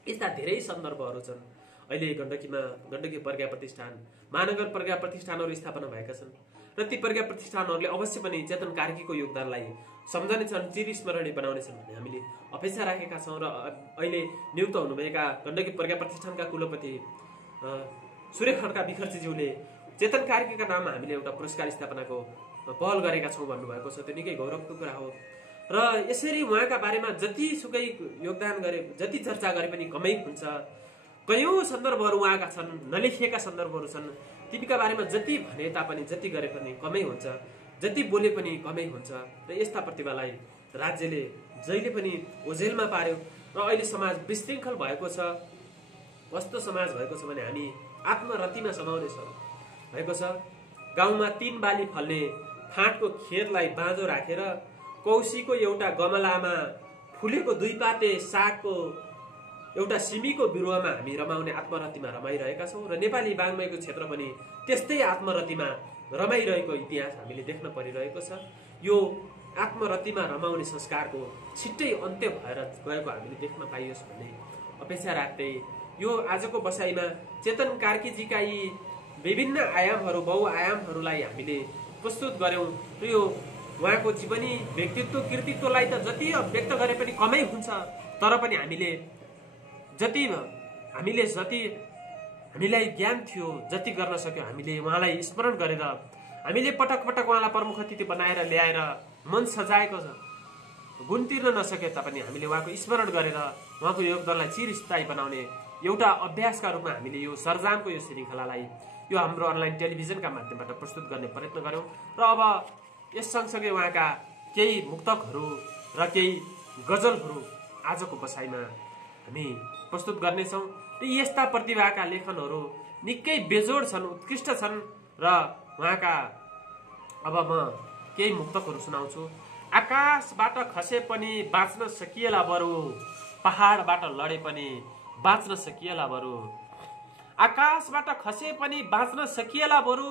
यस्ता धेरै सन्दर्भहरू छन्। अहिले गण्डकी प्रज्ञा प्रतिष्ठान, महानगर प्रज्ञा प्रतिष्ठानहरू स्थापना भएका छन् र ती प्रज्ञा प्रतिष्ठानहरूले अवश्य पनि चेतन कार्कीको योगदानलाई सम्झनेछन्, चिरस्मरणीय बनाउनेछन् भन्ने हामीले अपेक्षा राखेका छौँ। र अहिले नियुक्त हुनुभएका गण्डकी प्रज्ञा प्रतिष्ठानका कुलपति सूर्य खड्का विखर्जीज्यूले चेतन कार्कीका नाममा हामीले एउटा पुरस्कार स्थापनाको पहल गरेका छौँ भन्नुभएको छ। त्यो निकै गौरवको कुरा हो। र यसरी उहाँका बारेमा जतिसुकै योगदान गरे, जति चर्चा गरे पनि कमै हुन्छ। कयौं सन्दर्भहरू उहाँका छन्, नलेखिएका सन्दर्भहरू छन्। तिनका बारेमा जति भने तापनि, जति गरे पनि कमै हुन्छ, जति बोले पनि कमै हुन्छ। र यस्ता प्रतिभालाई राज्यले जहिले पनि ओझेलमा पार्यो र अहिले समाज विशृङ्खल भएको छ। कस्तो समाज भएको छ भने हामी आत्मरतिमा समाउने भएको छ। गाउँमा 3 बाली फल्ने फाँटको खेतलाई बाँझो राखेर कौशीको एउटा गमलामा फुलेको 2 पाते सागको एउटा सिमीको बिरुवामा हामी रमाउने आत्मरतिमा रमाइरहेका छौँ। र नेपाली वाङ्मयको क्षेत्र पनि त्यस्तै आत्मरतिमा रमाइरहेको इतिहास हामीले देख्न परिरहेको छ। यो आत्मरतिमा रमाउने संस्कारको छिट्टै अन्त्य भएर गएको हामीले देख्न पाइयोस् भन्ने अपेक्षा राख्दै यो आजको बसाइमा चेतन कार्कीजीका यी विभिन्न आयामहरू, बहुआयामहरूलाई हामीले प्रस्तुत गर्यौं। र यो उहाँको जीवनी, व्यक्तित्व, कृतित्वलाई त जति व्यक्त गरे पनि कमै हुन्छ। तर पनि हामीलाई ज्ञान थियो, जति गर्न सक्यो हामीले उहाँलाई स्मरण गरेर, हामीले पटक पटक उहाँलाई प्रमुख अतिथि बनाएर ल्याएर मन सजाएको छ। गुण तिर्न नसके तापनि हामीले उहाँको स्मरण गरेर उहाँको योगदानलाई चिरस्थायी बनाउने एउटा अभ्यासका रूपमा हामीले यो सर्जामको यो श्रृङ्खलालाई यो हाम्रो अनलाइन टेलिभिजनका माध्यमबाट प्रस्तुत गर्ने प्रयत्न गर्यौं। र अब यस सँगसँगै उहाँका केही मुक्तकहरू र केही गजलहरू आजको बसाइमा हामी प्रस्तुत गर्नेछौँ। यस्ता प्रतिभाका लेखनहरू निकै बेजोड छन्, उत्कृष्ट छन्। र उहाँका अब म केही मुक्तकहरू सुनाउँछु। आकाशबाट खसे पनि बाँच्न सकिएला बरु, पहाडबाट लडे पनि बाँच्न सकिएला बरु। आकाशबाट खसे पनि बाँच्न सकिएला बरु,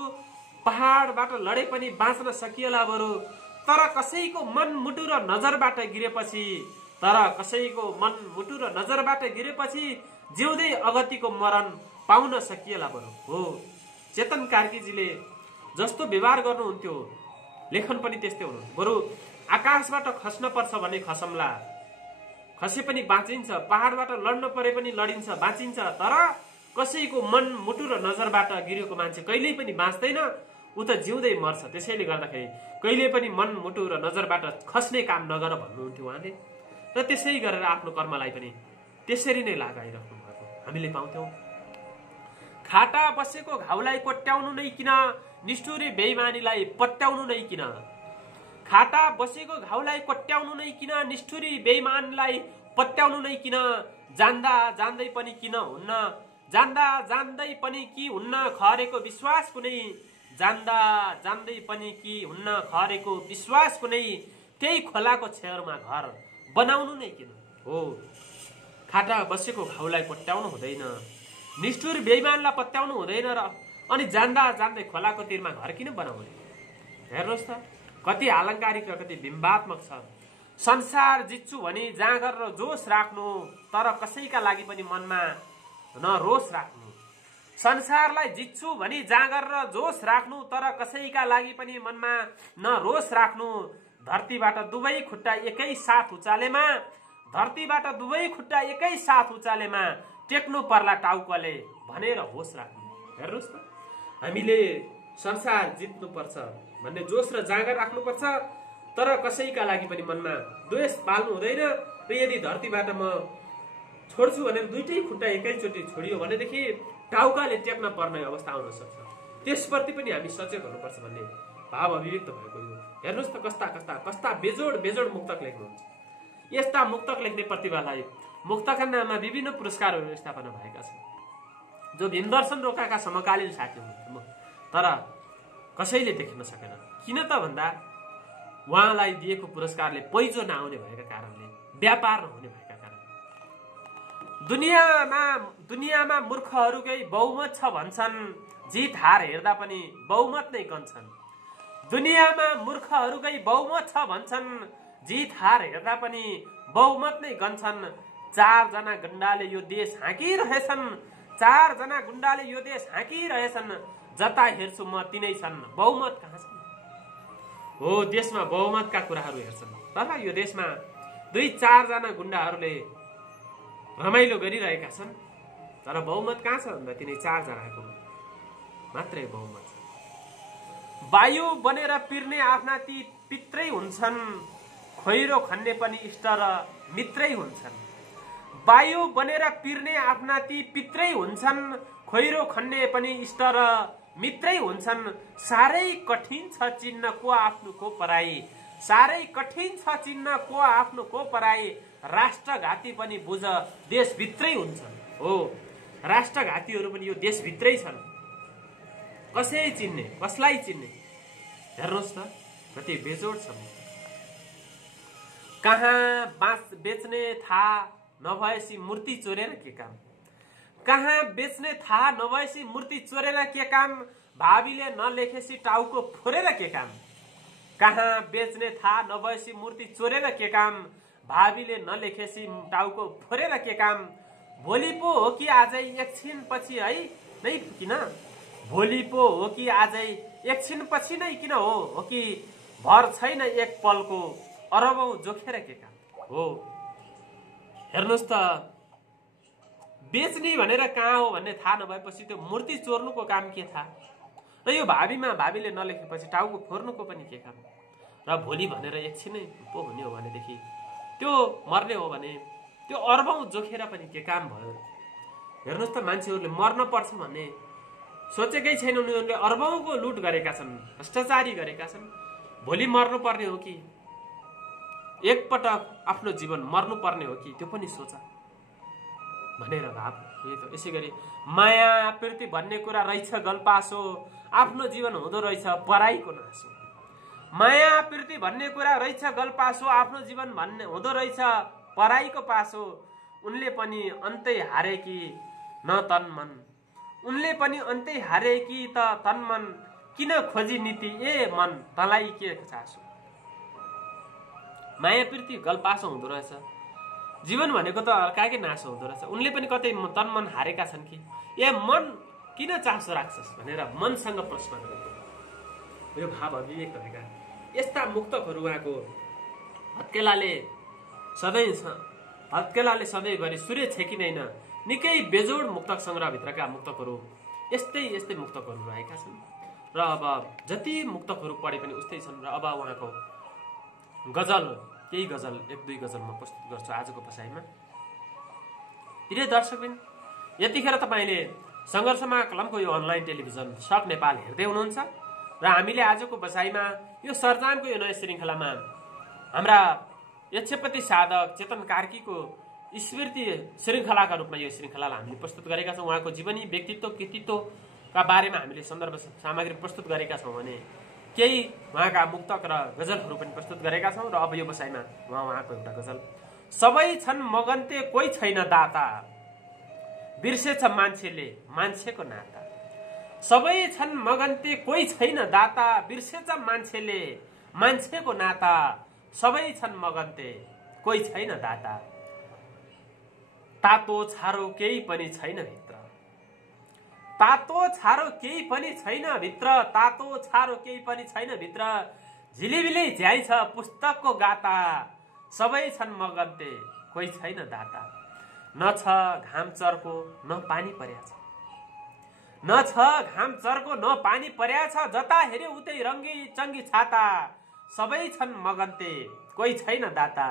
पहाडबाट लडे पनि बाँच्न सकिएला बरु। तर कसैको मन मुटु र नजरबाट गिरेपछि जिउँदै अगतिको मरण पाउन सकिएला बरु। हो, चेतन कार्कीजीले जस्तो व्यवहार गर्नुहुन्थ्यो, लेखन पनि त्यस्तै हुनु। बरु आकाशबाट खस्न पर्छ भने खसम्ला, खसे पनि बाँचिन्छ। पहाडबाट लड्न परे पनि लडिन्छ, बाँचिन्छ। तर कसैको मन मुटु र नजरबाट गिरेको मान्छे कहिल्यै पनि बाँच्दैन, ऊ त जिउँदै मर्छ। त्यसैले गर्दाखेरि कहिले पनि मन मुटु र नजरबाट खस्ने काम नगर भन्नुहुन्थ्यो उहाँले। र त्यसै गरेर आफ्नो कर्मलाई पनि त्यसरी नै लगाइराख्नु भएको हामीले पाउँथ्यौं। खाटा बसेको घाउलाई कोट्याउनु नै किन, निष्ठुरी बेइमानीलाई पट्याउनु नै किन। खाटा बसेको घाउलाई कोट्याउनु नै किन, निष्ठुरी बेइमानलाई पट्याउनु नै किन। जान्दा जान्दै पनि कि हुन्न खरेको विश्वास कुनै, जान्दा जान्दै पनि कि हुन्न खरेको विश्वास कुनै। त्यही खोलाको छेउमा घर बनाउनु नै किन। हो, खाटा बसेको घाउलाई कोट्याउनु हुँदैन, निष्ठुर बेइमानलाई पत्याउनु हुँदैन। र अनि जान्दा जान्दै खोलाको तीरमा घर किन बनाउने। हेर्नुहोस् त, कति आलङ्कारिक र कति बिम्बात्मक छ। संसार जित्छु भनी जाँगर र जोश राख्नु, तर कसैका लागि पनि मनमा न रोष राख्नु। संसारलाई जित्छु भनी जाँगर र जोश राख्नु, तर कसैका लागि पनि मनमा न रोष राख्नु। धरतीबाट दुवै खुट्टा एकै साथ उचालेमा, धरतीबाट दुवै खुट्टा एकै साथ उचालेमा टेक्नु पर्ला टाउकोले भनेर होस राख्नु। हेर्नुहोस् त, हामीले संसार जित्नुपर्छ भन्ने जोस र जाँगर राख्नुपर्छ, तर कसैका लागि पनि मनमा द्वेष पाल्नु हुँदैन। र यदि धरतीबाट म छोड्छु भनेर दुईटै खुट्टा एकैचोटि छोडियो भनेदेखि टाउकाले टेक्न पर्ने अवस्था आउन सक्छ। त्यसप्रति पनि हामी सचेत हुनुपर्छ भन्ने भाव अभिव्यक्त भएको यो। हेर्नुहोस् त कस्ता कस्ता कस्ता बेजोड बेजोड मुक्तक लेख्नुहुन्छ। यस्ता मुक्तक लेख्ने प्रतिभालाई मुक्तखण्डमा विभिन्न पुरस्कारहरू स्थापना भएका छन्, जो भीमदर्शन रोकाका समकालीन साथी हुनुहुन्थ्यो, तर कसैले देखिन सकेन। किन त भन्दा उहाँलाई दिएको पुरस्कारले पैजो नआउने भएका कारणले, व्यापार नहुने भएका कारणले। दुनियाँमा मूर्खहरूकै बहुमत छ भन्छन्, जित हार हेर्दा पनि बहुमत नै गन्छन्। दुनियाँमा मूर्खहरूकै बहुमत छ भन्छन्, जित हार हेर्दा पनि बहुमत नै गन्छन्। 4 जना गुण्डाले यो देश हाँकिरहेछन्, 4 जना गुण्डाले यो देश हाँकिरहेछन्। जता हेर्छु म तिनै छन्, बहुमत कहाँ छन्? हो, देशमा बहुमतका कुराहरू हेर्छन्, तर यो देशमा 2-4 जना गुण्डाहरूले रमाइलो गरिरहेका छन्, तर बहुमत कहाँ छ भन्दा तिनै 4 जनाको मात्रै बहुमत छ। वायु बनेर पिर्ने आफ्ना ती पित्रै हुन्छन्, खोइरो खन्ने पनि इष्ट र मित्रै हुन्छन्। वायु बनेर पिर्ने आफ्ना ती पित्रै हुन्छन्, खोइरो खन्ने पनि इष्ट र मित्रै हुन्छन्। साह्रै कठिन छ चिन्न को आफ्नो को पराई, साह्रै कठिन छ चिन्न को आफ्नो को पराई। राष्ट्रघाती पनि बुझ देशभित्रै हुन्छन्। हो, राष्ट्रघातीहरू पनि यो देशभित्रै छन्। कसै चिन्ने, कसलाई चिन्ने? हेर्नुहोस् त कति बेजोड छ। कहाँ बाँस बेच्ने थाहा नभएसी मूर्ति चोरेर के काम, कहाँ बेच्ने थाहा नभएसी मूर्ति चोरेर के काम। भावीले नलेखेसी टाउको फोरेर के काम, कहाँ बेच्ने थाहा नभएसी मूर्ति चोरेर के काम। भावीले नलेखेसी टाउको फोरेर के काम। भोलि पो हो कि आजै एकछिन पछि है नै किन, भोलि पो हो कि आजै एकछिन पछि नै किन, हो कि भर छैन एक पलको अरबौं जोखेर के काम। हो, हेर्नुहोस् त, बेच्ने भनेर कहाँ हो भन्ने थाहा नभएपछि त्यो मूर्ति चोर्नुको काम के थाहा, र यो भावीले नलेखेपछि टाउको फोर्नुको पनि के काम। र भोलि भनेर एकछिनै पो हुने हो भनेदेखि त्यो मर्ने हो भने त्यो अरबौं जोखेर पनि के काम भयो। हेर्नुहोस् त, मान्छेहरूले मर्न पर्छ भन्ने सोचेकै छैन। उनीहरूले अरबौंको लुट गरेका छन्, भ्रष्टाचारी गरेका छन्। भोलि मर्नु पर्ने हो कि एकपटक आफ्नो जीवन मर्नु पर्ने हो कि त्यो पनि सोच भनेर भाव। यसै गरी माया प्रीति भन्ने कुरा रहेछ गल्पासो, आफ्नो जीवन हुँदो रहेछ पराईको नासो। माया प्रीति भन्ने कुरा रहेछ गल्पासो, आफ्नो जीवन भन्ने हुँदो रहेछ पराईको पासो। उनले पनि अन्तै हारे कि न तन मन, उनले पनि अन्तै हारे कि त तन मन। किन खोजी नीति ए मन, तँलाई के चासो। माया प्रीति गल्पासो हुँदो रहेछ, जीवन भनेको त काकै नासो हुँदो रहेछ। उनले पनि कतै तन मन हारेका छन् कि ए मन किन चासो राख्छस् भनेर मनसँग प्रश्न गरेको यो भाव अभिव्यक्त भएका यस्ता मुक्तकहरू उहाँको हत्केलाले सधैँभरि सूर्य छेकिँदैन निकै बेजोड मुक्तक संग्रहभित्रका मुक्तकहरू यस्तै मुक्तकहरू रहेका छन्। र अब जति मुक्तकहरू पढे पनि उस्तै छन्। र अब उहाँको गजल, केही गजल 1-2 गजल म प्रस्तुत गर्छु आजको बसाइमा। प्रिय दर्शकबिन, यतिखेर तपाईँले सङ्घर्षमा कलमको यो अनलाइन टेलिभिजन सक नेपाल हेर्दै हुनुहुन्छ र हामीले आजको बसाइमा यो सरजामको यो नयाँ श्रृङ्खलामा हाम्रा यक्षपति साधक चेतन कार्कीको स्मृति श्रृङ्खलाका रूपमा यो श्रृङ्खलालाई हामीले प्रस्तुत गरेका छौँ। उहाँको जीवनी, व्यक्तित्व, कृतित्वका बारेमा हामीले सन्दर्भ सामग्री प्रस्तुत गरेका छौँ भने केही उहाँका मुक्तक र गजलहरू पनि प्रस्तुत गरेका छौँ। र अब यो बसाइमा उहाँको एउटा गजल, सबै छन् मगन्ते कोही छैन दाता, बिर्सेछ मान्छेले मान्छेको नाता। सबै छन् मगन्ते कोही छैन दाता, बिर्सेछ मान्छेले मान्छेको नाता। सबै छन् मगन्ते कोही छैन दाता, तातो छारो केही पनि छैन भित्र, तातो छारो केही पनि छैन भित्र, तातो छारो केही पनि छैन भित्र। झिलिबिली झ्याइ छ पुस्तकको गाता, सबै छन् मगन्ते कोही छैन दाता। न छ घाम चर्को न पानी पर्या छ, न छ घाम चर्को न पानी पर्या छ, जता हेऱ्यो उतै रङ्गी चङ्गी छाता, सबै छन् मगन्ते कोही छैन दाता।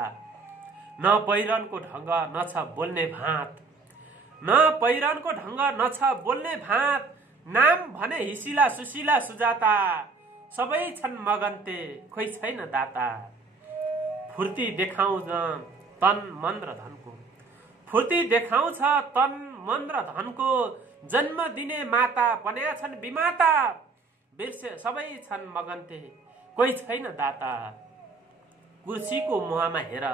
न पहिरनको ढङ्ग न छ बोल्ने भात, न पहिरनको ढङ्ग न छ बोल्ने भात, नाम भने हिसिला सुशीला सुजाता, सबै छन् मगन्ते खोइ छैन दाता। फुर्ती देखाउँछ तन मन र धनको, फुर्ती देखाउँछ तन मन र धनको, जन्म दिने माता बन्या छन् बिमाता, बिर्से सबै छन् मगन्ते कोही छैन दाता। कुर्सीको मुहामा हेर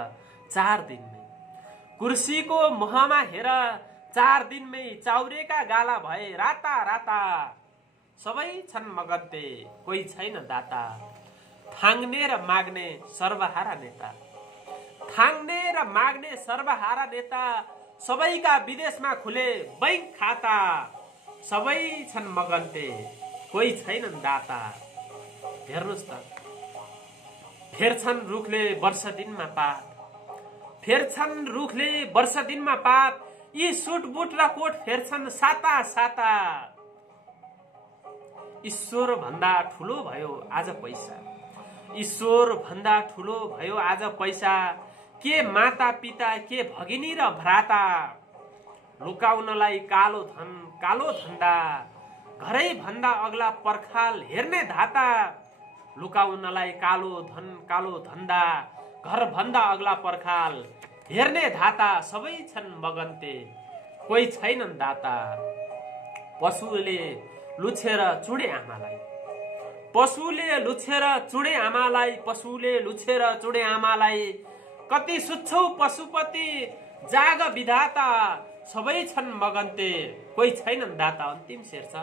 4 दिनमै, कुर्सीको मुहामा हेर 4 दिनमै, चाउरेका गाला भए राता राता, सबै छन् मगन्ते कोही छैन दाता। थाङ्ने र माग्ने सर्वहारा नेता, थाङ्ने र माग्ने सर्वहारा नेता, सबैका विदेशमा खुले बैंक खाता, सबै छन् मगन्ते कोही छैनन् दाता। हेर्नुस् त फेर्छन् रुखले वर्ष दिनमा पात, फेर्छन् रुखले वर्ष दिनमा पात, यी सुट बुट र कोट फेर्छन् साता साता। ईश्वर भन्दा ठुलो भयो आज पैसा, ईश्वर भन्दा ठुलो भयो आज पैसा, के माता पिता के भगिनी र भ्राता, लुकाउनलाई कालो धन कालो धन्दा, घरै भन्दा अग्ला पर्खाल हेर्ने धाता, लुकाउनलाई कालो धन कालो धन्दा, घर भन्दा अग्ला पर्खाल हेर्ने धाता, सबै छन् मगन्ते कोही छैनन् दाता। पशुले लुछेर चुडे आमालाई, पशुले लुछेर चुडे आमालाई, पशुले लुछेर चुडे आमालाई, कति सुत्छौ पशुपति जाग विधाता, सबै छन् मगन्ते कोही छैनन् दाता। अन्तिम शेर छ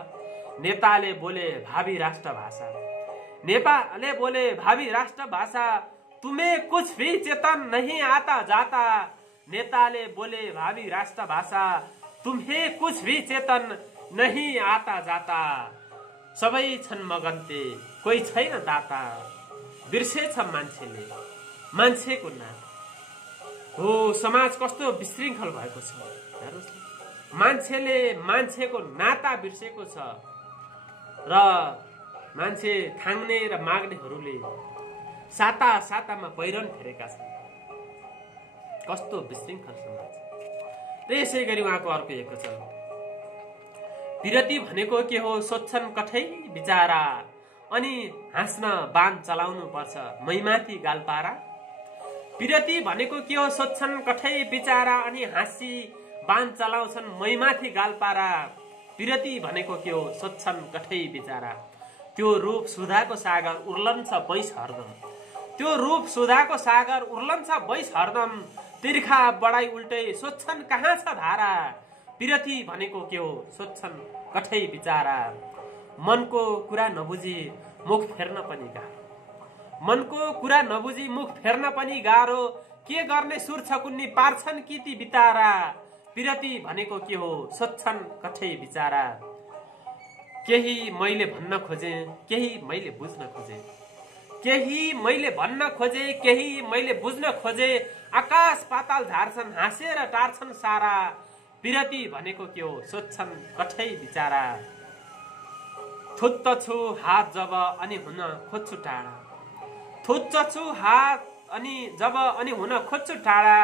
नेताले बोले भावी राष्ट्र भाषा, नेपालले बोले भावी राष्ट्र भाषा, तुम्हें कुछ भी चेतन नहीं आता जाता, नेताले बोले भावी राष्ट्र भाषा, तुम्हें कुछ भी चेतन नहीं आता जाता, सबै छन् मगन्ते कोही छैन दाता। बिर्सेछ मान्छेले मान्छेको नाता, हो समाज कस्तो विशृङ्खल भएको छ। मान्छेले मान्छेको नाता बिर्सेको छ र मान्छे थाङ्ने र माग्नेहरूले साता सातामा पहिरन फेरेका छन्। कस्तो विशृङ्खल समाज। र यसै गरी उहाँको अर्को एक छ विरति भनेको के हो सोध्छन् कठै बिचारा, अनि हाँस्न बाण चलाउनु पर्छ मैमाथि गालपारा। विरति भनेको के हो सोध्छन् कठै बिचारा, अनि हाँसी बाण चलाउँछन् मैमाथि गालपारा। विरति भनेको के हो सोध्छन् कठै बिचारा, त्यो रूप सुधाको सागर उर्लन्छ बैस हरदम, त्यो रूप सुधाको सागर उर्लन्छ बैस हरदम, तिर्खा बढाई उल्टै सोध्छन् कहाँ छ धारा। विरति भनेको के हो सोध्छन् कठै बिचारा, मनको कुरा नबुझी मुख फेर्न पनि गाह्रो, मनको कुरा नबुझी मुख फेर्न पनि गाह्रो, के गर्ने सुर छ कुन्नी पार्छन् कि ती बितारा। विरति भनेको के हो सोध्छन् कठै बिचारा, केही मैले भन्न खोजे केही मैले बुझ्न खोजे, केही मैले भन्न खोजे केही मैले बुझ्न खोजे, आकाश पाताल झार्छन् हाँसेर टार्छन् सारा। विरति भनेको के हो सोध्छन् कठै बिचारा, थुत्त छु हात जब अनि हुन खोज्छु टाढा, थुत्त छु हात अनि जब अनि हुन खोज्छु टाढा,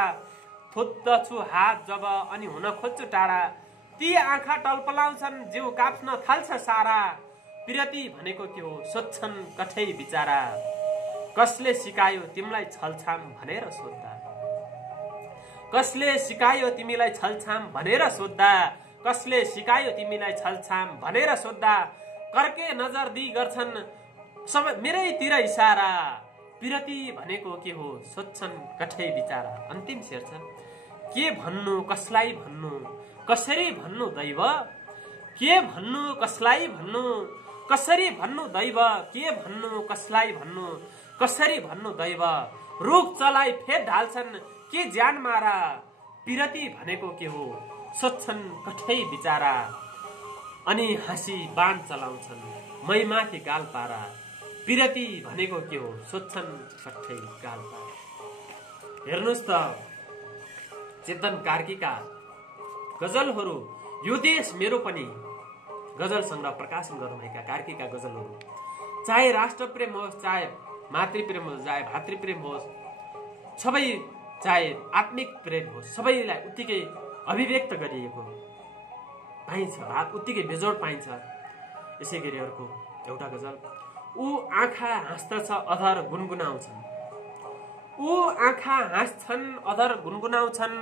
थुत्त छु हात जब अनि हुन खोज्छु टाढा, ती आँखा टल्पलाउँछन् जिउ काप्न थाल्छ सारा। विरति भनेको के हो सोध्छन् कठै बिचारा, कसले सिकायो तिमीलाई छलछाम भनेर सोद्धा, कसले सिकायो तिमीलाई छलछाम भनेर सोद्धा, कसले सिकायो तिमीलाई छलछाम भनेर सोद्धा, कर्के नजर दिई गर्छन् सबै मेरैतिर इसारा। विरति भनेको के हो सोध्छन् कठै बिचारा। अन्तिम शेर छ के भन्नु कसलाई भन्नु कसरी भन्नु दैव, के भन्नु कसलाई भन्नु कसरी भन्नु दैव, के भन्नु कसलाई भन्नु कसरी भन्नु दैव, रुख चलाई फेद ढाल्छन् के ज्यान मारा। विरति भनेको के हो सोध्छन् कठै बिचारा, अनि हाँसी बाण चलाउँछन् मैमाथि गाल पारा। विरति भनेको के हो सोध्छन् कठै कालपात। हेर्नुहोस् त चेतन कार्कीका गजलहरू, यो देश मेरो पनि गजल संग्रह प्रकाशन गर्नुभएका कार्कीका गजलहरू, चाहे राष्ट्रप्रेम होस्, चाहे मातृप्रेम होस्, चाहे भातृप्रेम होस्, सबै चाहे आत्मिक प्रेम होस्, सबैलाई उत्तिकै अभिव्यक्त गरिएको पाइन्छ, उत्तिकै बेजोड पाइन्छ। यसै गरी अर्को एउटा गजल, ऊ आँखा हाँस्दछ अधर गुनगुनाउँछन्, ऊ आँखा हाँस्छन् अधर गुनगुनाउँछन्,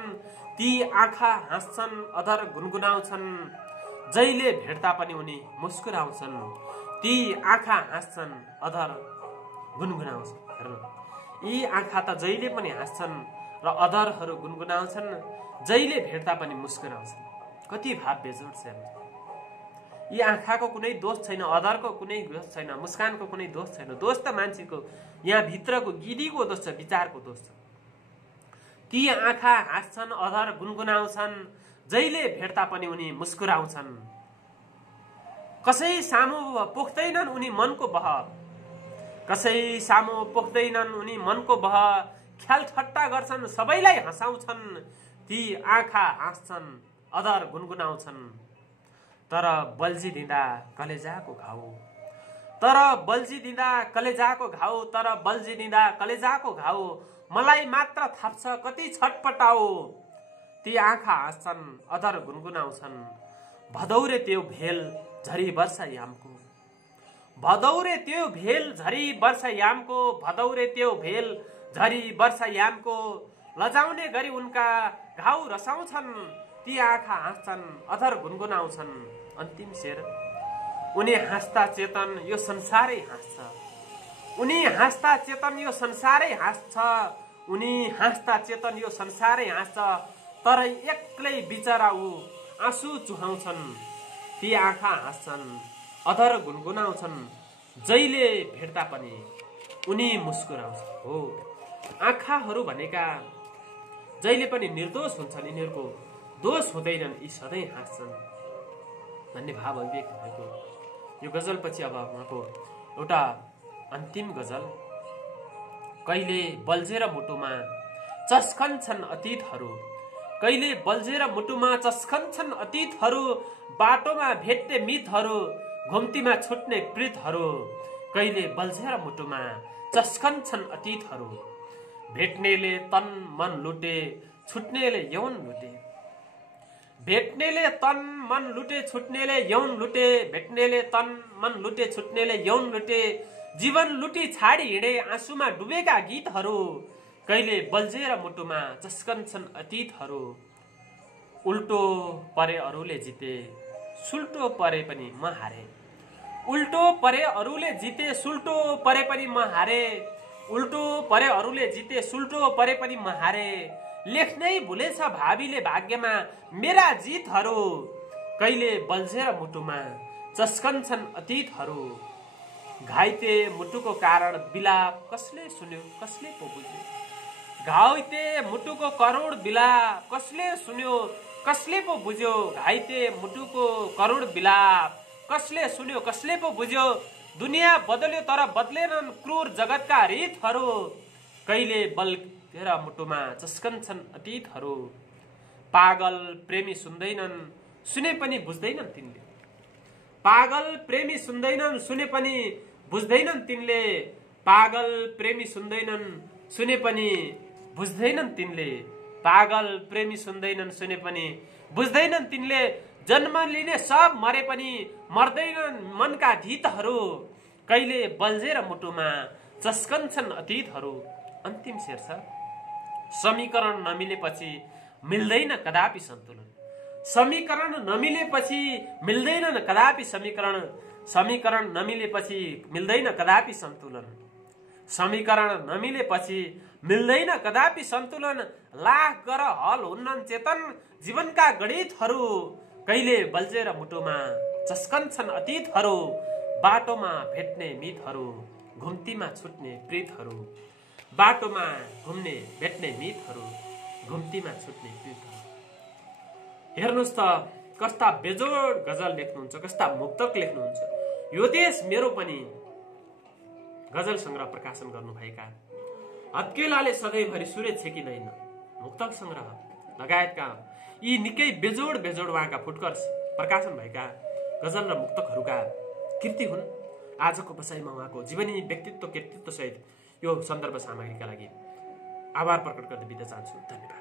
ती आँखा हाँस्छन् अधर गुनगुनाउँछन्, जहिले भेट्दा पनि उनी मुस्कुराउँछन्, ती आँखा हाँस्छन् अधर गुनगुनाउँछन्। हेर्नु, यी आँखा त जहिले पनि हाँस्छन् र अधरहरू गुनगुनाउँछन्, जहिले भेट्दा पनि मुस्कुराउँछन्। कति भाव बेजोड छ। यी आँखाको कुनै दोष छैन, अधरको कुनै दोष छैन, मुस्कानको कुनै दोष छैन। दोष त मान्छेको यहाँ भित्रको गिरीको दोष छ, विचारको दोष छ। ती आँखा हाँस्छन् अधर गुनगुनाउँछन्, जहिले भेट्दा पनि उनी मुस्कुराउँछन्। कसै सामु पोख्दैनन् उनी मनको बह, कसै सामु पोख्दैनन् उनी मनको बह, ख्याल ठट्टा गर्छन् सबैलाई हँसाउँछन्, ती आँखा हाँस्छन् अधर गुनगुनाउँछन्। तर बल्झिदिँदा कलेजाको घाउ, तर बल्झिदिँदा कलेजाको घाउ, तर बल्झिदिँदा कलेजाको घाउ, मलाई मात्र थाप्छ कति छटपटाओ, ती आँखा हाँस्छन् अधर गुनगुनाउँछन्। भदौरे त्यो भेल झरी वर्षा यामको, भदौरे त्यो भेल झरी वर्षा यामको, भदौरे त्यो भेल झरी वर्षा यामको, लजाउने गरी उनका घाउ रसाउँछन्, ती आँखा हाँस्छन् अधर गुनगुनाउँछन्। अन्तिम शेर, उनी हाँस्दा चेतन यो संसारै हाँस्छ, उनी हाँस्दा चेतन यो संसारै हाँस्छ, उनी हाँस्दा चेतन यो संसारै हाँस्छ, तर एक्लै बिचरा ऊ आँसु चुहाउँछन्, ती आँखा हाँस्छन् अधर गुनगुनाउँछन्, जहिले भेट्दा पनि उनी मुस्कुराउँछन्। हो, आँखाहरू भनेका जहिले पनि निर्दोष हुन्छन्, यिनीहरूको दोष हुँदैनन्, यी सधैँ हाँस्छन् भन्ने भाव अभिव्यक्त भएको यो गजलपछि अब उहाँको एउटा अन्तिम गजल, कहिले बल्झेर मुटुमा चस्कन्छन् अतीतहरू, कहिले बल्झेर मुटुमा चस्कन्छन् अतीतहरू, बाटोमा भेट्ने मितहरू, घुम्तीमा छुट्ने प्रीतहरू, कहिले बल्झेर मुटुमा चस्कन्छन् अतीतहरू, भेट्नेले तन मन लुटे छुट्नेले यौन लुटे, भेट्नेले तन मन लुटे छुट्नेले यौन लुटे, भेट्नेले तन मन लुटे छुट्नेले यौन लुटे, जीवन लुटी छाडी हिँडे आँसुमा डुबेका गीतहरू, कहिले बल्झेर मुटुमा चस्कन्छन् अतीतहरू, उल्टो परे अरूले जिते सुल्टो परे पनि म हारे, उल्टो परे अरूले जिते सुल्टो परे पनि म हारे, उल्टो परे अरूले जिते सुल्टो परे पनि म हारे, लेख्नै भुलेछ भावीले भाग्यमा मेरा जितहरू, कहिले बल्झेर मुटुमा चस्कन्छन् अतीतहरू, घाइते मुटुको कारण बिलाप कसले सुन्यो कसले पो बुझ्यो, घाइते मुटुको करोड बिलाप कसले सुन्यो कसले पो बुझ्यो, घाइते मुटुको करोड बिलाप कसले सुन्यो कसले पो बुझ्यो, दुनियाँ बदल्यो तर बदलेनन् क्रूर जगतका रीतहरू, कहिले बल्झेर मुटुमा चस्कन्छन् अतीतहरू, पागल प्रेमी सुन्दैनन् सुने पनि बुझ्दैनन् तिनले, पागल प्रेमी सुन्दैनन् सुने पनि बुझ्दैनन् तिनले, पागल प्रेमी सुन्दैनन् सुने पनि बुझ्दैनन् तिनले, पागल प्रेमी सुन्दैनन् सुने पनि बुझ्दैनन् तिनले, जन्म लिने सब मरे पनि मर्दैनन् मनका गीतहरू, कहिले बल्झेर मुटुमा चस्कन्छन् अतीतहरू। अन्तिम शेर छ, समीकरण नमिलेपछि मिल्दैन कदापि सन्तुलन, समीकरण नमिलेपछि मिल्दैन कदापि समीकरण, समीकरण नमिलेपछि मिल्दैन कदापि सन्तुलन, समीकरण नमिलेपछि मिल्दैन कदापि सन्तुलन, लाख गर हल हुन्नन् चेतन जीवनका गणितहरू, कहिले बल्झेर मुटुमा चस्कन्छन् अतीतहरू, बाटोमा भेट्ने मितहरू, घुम्तीमा छुट्ने प्रीतहरू, बाटोमा घुम्ने भेट्ने मितहरू, घुम्तीमा छुट्ने प्रीतहरू। हेर्नुहोस् त कस्ता बेजोड गजल लेख्नुहुन्छ, कस्ता मुक्तक लेख्नुहुन्छ। यो देश मेरो पनि गजल संग्रह प्रकाशन गर्नुभएका हत्केलाले सधैँभरि सूरज छेकिँदैन मुक्तक संग्रह लगायतका यी निकै बेजोड उहाँका फुटकर प्रकाशन भएका गजल र मुक्तकहरूका कृति हुन्। आजको बसाइमा उहाँको जीवनी व्यक्तित्व कृतित्व सहित यो सन्दर्भ सामग्रीका लागि आभार प्रकट गर्दै बिदा चाहन्छु। धन्यवाद।